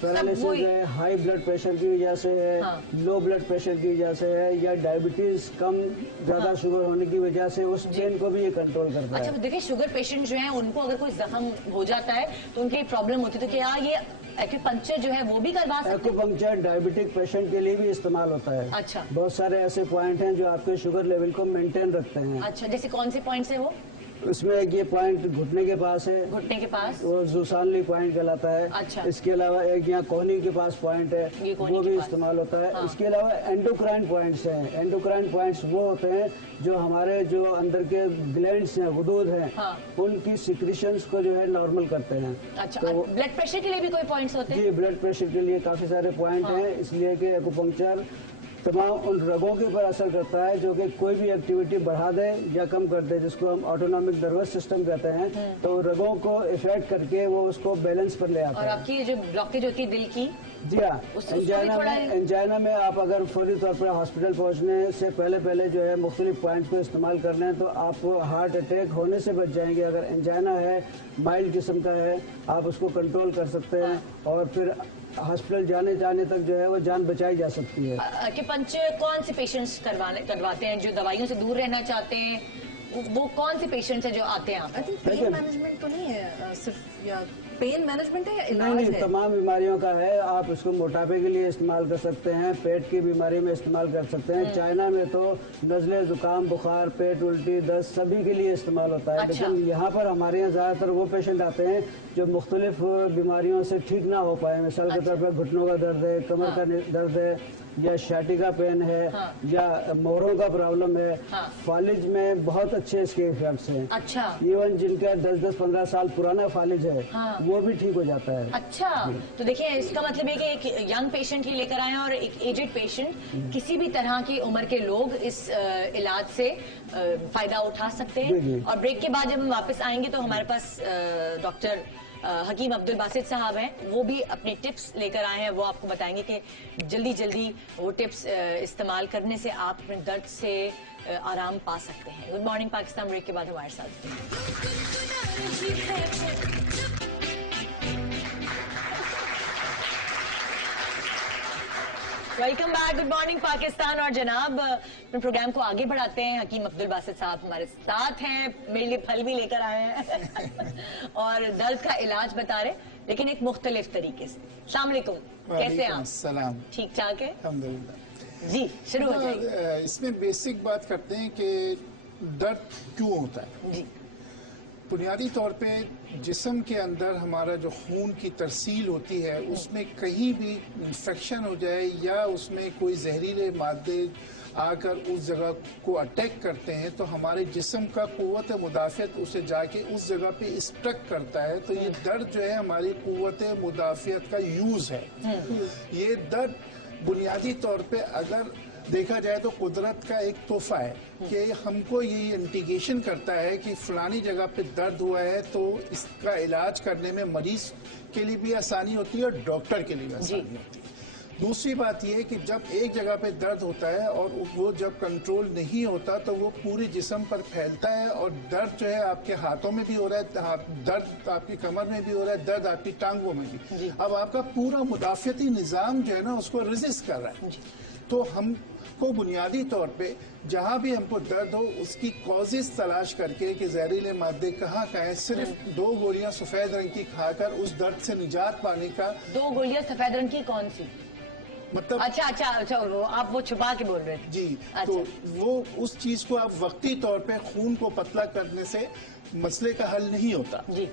पैरालिसिस है, हाई ब्लड प्रेशर की वजह से है, लो ब्लड प्रेशर की वजह से है, या डायबिटीज कम ज्यादा शुगर होने की वजह से उस पेन को भी ये कंट्रोल करता है। अच्छा, देखिए शुगर पेशेंट जो है उनको अगर कोई जख्म हो जाता है तो उनकी प्रॉब्लम होती है, तो क्या ये एक्यूपंक्चर जो है वो भी करवा सकते हैं? एक्यूपंक्चर डायबिटिक पेशेंट के लिए भी इस्तेमाल होता है। अच्छा, बहुत सारे ऐसे पॉइंट हैं जो आपके शुगर लेवल को मेंटेन रखते हैं। अच्छा, जैसे कौन से पॉइंट है वो? उसमें ये पॉइंट घुटने के पास है, घुटने के पास, वो जुसानली पॉइंट कहलाता है। अच्छा। इसके अलावा एक यहाँ कोहनी के पास पॉइंट है, वो भी इस्तेमाल होता है। हाँ। इसके अलावा एंडोक्राइन पॉइंट्स हैं। एंडोक्राइन पॉइंट्स वो होते हैं जो हमारे जो अंदर के ग्लैंड्स हैं, गुदूद हैं, हाँ। उनकी सिक्रीशंस को जो है नॉर्मल करते हैं। अच्छा, तो ब्लड प्रेशर के लिए भी कोई पॉइंट्स होते हैं? जी, ब्लड प्रेशर के लिए काफी सारे पॉइंट हैं, इसलिए कि एक्यूपंक्चर तमाम उन रगों के ऊपर असर करता है जो कि कोई भी एक्टिविटी बढ़ा दे या कम कर दे, जिसको हम ऑटोनॉमिक नर्वस सिस्टम कहते हैं। तो रगों को इफेक्ट करके वो उसको बैलेंस पर ले आता है। और आपकी जो ब्लॉकेज होती है दिल की? जी हाँ, एंजाइना में आप अगर फौरी तौर पर हॉस्पिटल पहुंचने से पहले जो है मुख्तलिफ पॉइंट को इस्तेमाल करना है तो आप हार्ट अटैक होने से बच जाएंगे। अगर एंजाइना है, माइल्ड किस्म का है, आप उसको कंट्रोल कर सकते हैं और फिर हॉस्पिटल जाने तक जो है वो जान बचाई जा सकती है। एक्यूपंक्चर कौन से पेशेंट्स करवाते हैं? जो दवाइयों से दूर रहना चाहते हैं, वो कौन से पेशेंट्स हैं जो आते हैं? आई थिंक पेन मैनेजमेंट तो नहीं है सिर्फ, या पेन मैनेजमेंट है या इलाज नहीं, है? तमाम बीमारियों का है। आप इसको मोटापे के लिए इस्तेमाल कर सकते हैं, पेट की बीमारी में इस्तेमाल कर सकते हैं। चाइना में तो नज़ले, जुकाम, बुखार, पेट उल्टी, दस्त सभी के लिए इस्तेमाल होता है। अच्छा। लेकिन यहाँ पर हमारे यहाँ ज़्यादातर वो पेशेंट आते हैं जो मुख्तलिफ बीमारियों से ठीक ना हो पाए। मिसाल के तौर पर घुटनों का दर्द है, कमर का दर्द है, या शाटिका पेन है, या मोरों का प्रॉब्लम है। फालिज में बहुत अच्छे इसके इफेक्ट्स हैं। अच्छा, इवन जिनका 10-15 साल पुराना फालिज है वो भी ठीक हो जाता है। अच्छा, तो देखिए इसका मतलब है कि एक यंग पेशेंट ही लेकर आए और एक एजेड पेशेंट, किसी भी तरह की उम्र के लोग इस इलाज से फायदा उठा सकते हैं। और ब्रेक के बाद जब हम वापस आएंगे तो हमारे पास डॉक्टर हकीम अब्दुल बासित साहब हैं, वो भी अपने टिप्स लेकर आए हैं। वो आपको बताएंगे कि जल्दी वो टिप्स इस्तेमाल करने से आप अपने दर्द से आराम पा सकते हैं। गुड मॉर्निंग पाकिस्तान ब्रेक के बाद हमारे साथ welcome back. Good morning Pakistan. और जनाब अपने प्रोग्राम को आगे बढ़ाते हैं। हकीम अब्दुल बासित साहब हमारे साथ हैं, मेरे लिए फल भी लेकर आए हैं और दर्द का इलाज बता रहे, लेकिन एक मुख्तलिफ तरीके से। अस्सलाम वालेकुम, कैसे हैं आप? सलाम, ठीक ठाक है अल्हम्दुलिल्लाह। जी, शुरू हो जाइए। इसमें बेसिक बात करते हैं कि दर्द क्यों होता है। जी, बुनियादी तौर पे जिस्म के अंदर हमारा जो खून की तरसील होती है उसमें कहीं भी इंफेक्शन हो जाए या उसमें कोई जहरीले मादे आकर उस जगह को अटैक करते हैं तो हमारे जिस्म का कुव्वत मुदाफ़ियत उसे जाके उस जगह पे स्ट्रक करता है। तो ये दर्द जो है हमारी कुव्वत मुदाफ़ियत का यूज है। ये दर्द बुनियादी तौर पे अगर देखा जाए तो कुदरत का एक तोहफा है कि हमको ये इंडिकेशन करता है कि फलानी जगह पे दर्द हुआ है, तो इसका इलाज करने में मरीज के लिए भी आसानी होती है और डॉक्टर के लिए भी आसानी होती है। दूसरी बात यह है कि जब एक जगह पे दर्द होता है और वो जब कंट्रोल नहीं होता तो वो पूरे जिस्म पर फैलता है और दर्द जो है आपके हाथों में भी हो रहा है, दर्द आपकी कमर में भी हो रहा है, दर्द आपकी टांगों में भी। अब आपका पूरा मुदाफ़ियती निज़ाम जो है ना उसको रेजिस्ट कर रहा है। तो हमको बुनियादी तौर पे जहाँ भी हमको दर्द हो उसकी कॉजेज तलाश करके कि जहरीले मादे कहाँ हैं, सिर्फ 2 गोलियां सफेद रंग की खाकर उस दर्द से निजात पाने का। 2 गोलियां सफेद रंग की कौन सी? मतलब अच्छा वो छुपा के बोल रहे थे जी। अच्छा। तो वो उस चीज को आप वक्ती तौर पे खून को पतला करने से मसले का हल नहीं होता जी।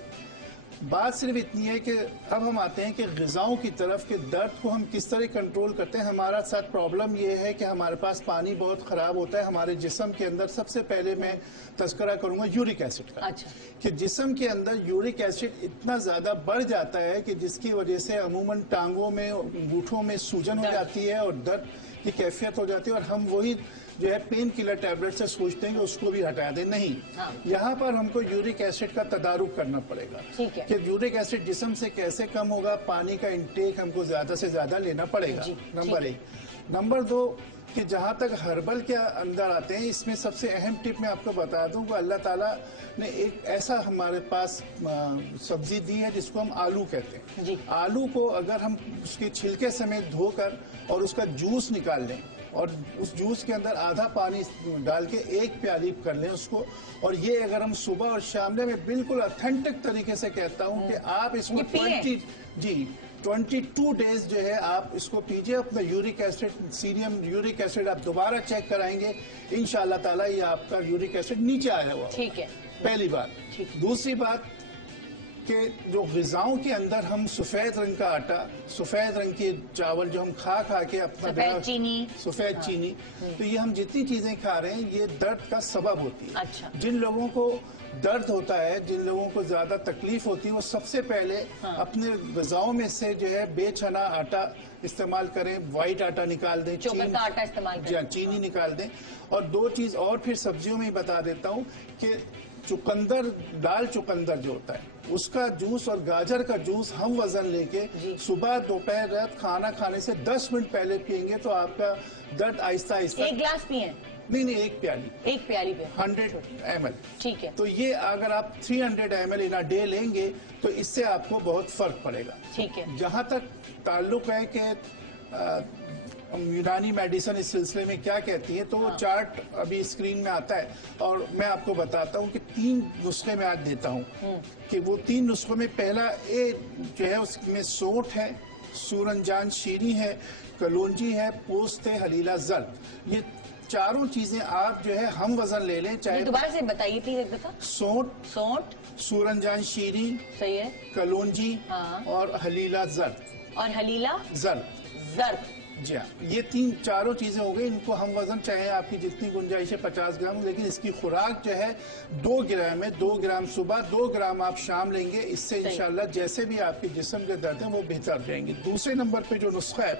बात सिर्फ इतनी है कि अब हम आते हैं कि ग़िज़ाओं की तरफ के दर्द को हम किस तरह कंट्रोल करते हैं। हमारा साथ प्रॉब्लम ये है कि हमारे पास पानी बहुत ख़राब होता है हमारे जिस्म के अंदर। सबसे पहले मैं तज़किरा करूंगा यूरिक एसिड का। अच्छा। कि जिस्म के अंदर यूरिक एसिड इतना ज़्यादा बढ़ जाता है कि जिसकी वजह से अमूमन टांगों में अंगूठों में सूजन हो जाती है और दर्द की कैफियत हो जाती है और हम वही जो है पेन किलर टैबलेट से सोचते हैं कि उसको भी हटा दें। नहीं, यहाँ पर हमको यूरिक एसिड का तदारुक करना पड़ेगा कि यूरिक एसिड जिस्म से कैसे कम होगा। पानी का इंटेक हमको ज्यादा से ज्यादा लेना पड़ेगा, नंबर 1। नंबर 2 कि जहाँ तक हर्बल के अंदर आते हैं, इसमें सबसे अहम टिप मैं आपको बता दूं कि अल्लाह ताला ने एक ऐसा हमारे पास सब्जी दी है जिसको हम आलू कहते हैं। आलू को अगर हम उसके छिलके समेत धोकर और उसका जूस निकाल लें और उस जूस के अंदर आधा पानी डाल के 1 प्याली कर लें उसको, और ये अगर हम सुबह और शाम में, मैं बिल्कुल ऑथेंटिक तरीके से कहता हूँ कि आप इसको 22 डेज जो है आप इसको पीजिए। अपना uric acid, serum uric acid आप दोबारा चेक कराएंगे, इंशाअल्लाह ताला ये आपका यूरिक एसिड नीचे आया हुआ। ठीक है, पहली बात। दूसरी बात कि जो ग़िज़ाओं के अंदर हम सफेद रंग का आटा, सफेद रंग के चावल जो हम खा के अपना सफेद चीनी, तो ये हम जितनी चीजें खा रहे हैं ये दर्द का सबब होती है। अच्छा। जिन लोगों को दर्द होता है, जिन लोगों को ज्यादा तकलीफ होती है, वो सबसे पहले अपने ग़िज़ाओं में से जो है बेचना आटा इस्तेमाल करें, व्हाइट आटा निकाल दें, चोकर का आटा इस्तेमाल करें, चीनी निकाल दें। और 2 चीज और फिर सब्जियों में ही बता देता हूँ कि चुकंदर, लाल चुकंदर जो होता है उसका जूस और गाजर का जूस हम वजन लेके सुबह दोपहर रात खाना खाने से 10 मिनट पहले पियेंगे तो आपका दर्द आहिस्ता आहिस्ता। 1 गिलास पिए? नहीं, 1 प्याली। 1 प्याली पे 100 ml। ठीक है। तो ये अगर आप 300 ml इन अ डे लेंगे तो इससे आपको बहुत फर्क पड़ेगा। ठीक है। जहाँ तक ताल्लुक है कि यूनानी मेडिसिन इस सिलसिले में क्या कहती है, तो वो चार्ट अभी स्क्रीन में आता है और मैं आपको बताता हूँ कि 3 नुस्खे में आज देता हूँ कि वो 3 नुस्खों में पहला जो है उसमें सोंठ है, सूरंजान शीरी है, कलौंजी है, पोस्त है, हलीला जर्द। ये चारों चीजें आप जो है हम वजन ले लें। चाहे दोबारा से बताइए प्लीज एक दफा। सोंठ, सूरंजान शीरी, सही है, कलौंजी और हलीला जर्द। और हलीला जर्द जी हाँ, ये 3-4 चीजें हो गई। इनको हम वजन चाहे आपकी जितनी गुंजाइश है 50 ग्राम, लेकिन इसकी खुराक जो है 2 ग्राम है। 2 ग्राम सुबह, 2 ग्राम आप शाम लेंगे। इससे इंशाल्लाह जैसे भी आपके जिस्म के दर्द हैं वो बेहतर जाएंगे। दूसरे नंबर पे जो नुस्खा है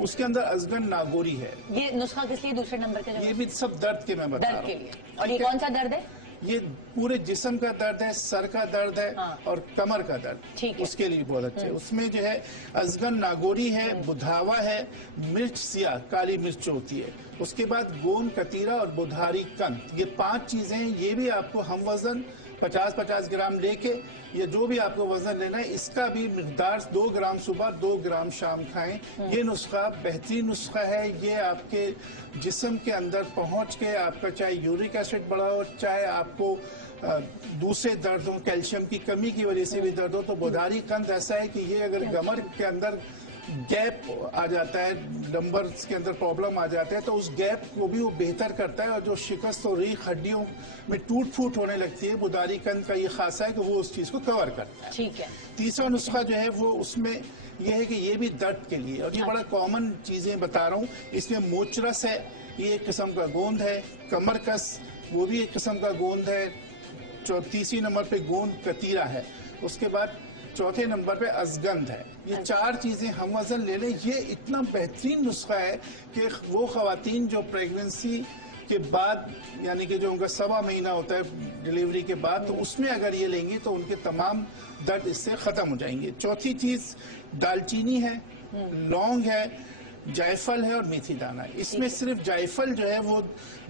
उसके अंदर अजगन नागोरी है। ये नुस्खा किस लिए दूसरे नंबर पे? ये भी सब दर्द के मैं बता रहा हूँ। दर्द के लिए। और ये कौन सा दर्द है? ये पूरे जिस्म का दर्द है, सर का दर्द है और कमर का दर्द। ठीक है। उसके लिए बहुत अच्छे। उसमें जो है अजगन नागोरी है, बुधावा है, मिर्च सिया, काली मिर्च होती है, उसके बाद गोंद कतीरा और बुधारी कंद। ये 5 चीजें हैं। ये भी आपको हम वजन 50-50 ग्राम लेके, ये जो भी आपको वजन लेना है इसका भी मिकदार 2 ग्राम सुबह, 2 ग्राम शाम खाएं। ये नुस्खा बेहतरीन नुस्खा है। ये आपके जिस्म के अंदर पहुंच के आपका चाहे यूरिक एसिड बढ़ा हो, चाहे आपको दूसरे दर्द हो, कैल्शियम की कमी की वजह से भी दर्द हो, तो बुधारी कंद ऐसा है कि ये अगर कमर के अंदर गैप आ जाता है, नंबर्स के अंदर प्रॉब्लम आ जाता है, तो उस गैप को भी वो बेहतर करता है। और जो शिकस्त और रीख हड्डियों में टूट फूट होने लगती है, बुधारी कंद का ये खासा है कि वो उस चीज को कवर करता है। ठीक है। तीसरा नुस्खा जो है वो उसमें ये है कि ये भी दर्द के लिए, और ये बड़ा कॉमन चीजें बता रहा हूँ। इसमें मोचरस है, ये एक किस्म का गोंद है, कमरकस वो भी एक किस्म का गोंद है, तीसरी नंबर पे गोंद कतीरा है, उसके बाद चौथे नंबर पे अजगंध है। ये 4 चीजें हम वजन ले लें। ये इतना बेहतरीन नुस्खा है कि वो खवातीन जो प्रेगनेंसी के बाद, यानी कि जो उनका 1.25 महीना होता है डिलीवरी के बाद, तो उसमें अगर ये लेंगी तो उनके तमाम दर्द इससे खत्म हो जाएंगे। चौथी चीज दालचीनी है, लौंग है, जायफल है और मेथी दाना है। इसमें सिर्फ जायफल जो है वो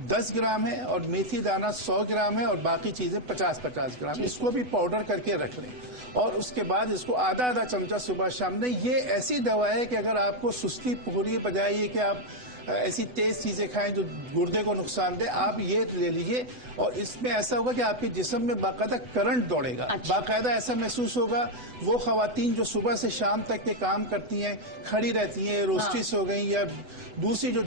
10 ग्राम है और मेथी दाना 100 ग्राम है और बाकी चीजें 50-50 ग्राम। इसको भी पाउडर करके रख लें और उसके बाद इसको आधा चमचा सुबह शाम। नहीं, ये ऐसी दवा है कि अगर आपको सुस्ती पूरी बजाय कि आप ऐसी तेज चीजें खाएं जो गुर्दे को नुकसान दे, आप ये ले लीजिए और इसमें ऐसा होगा कि आपके जिस्म में बाकायदा करंट दौड़ेगा। बाकायदा ऐसा महसूस होगा। वो खवातीन जो सुबह से शाम तक के काम करती हैं, खड़ी रहती हैं, रोस्ट्रिस हो गई या दूसरी जो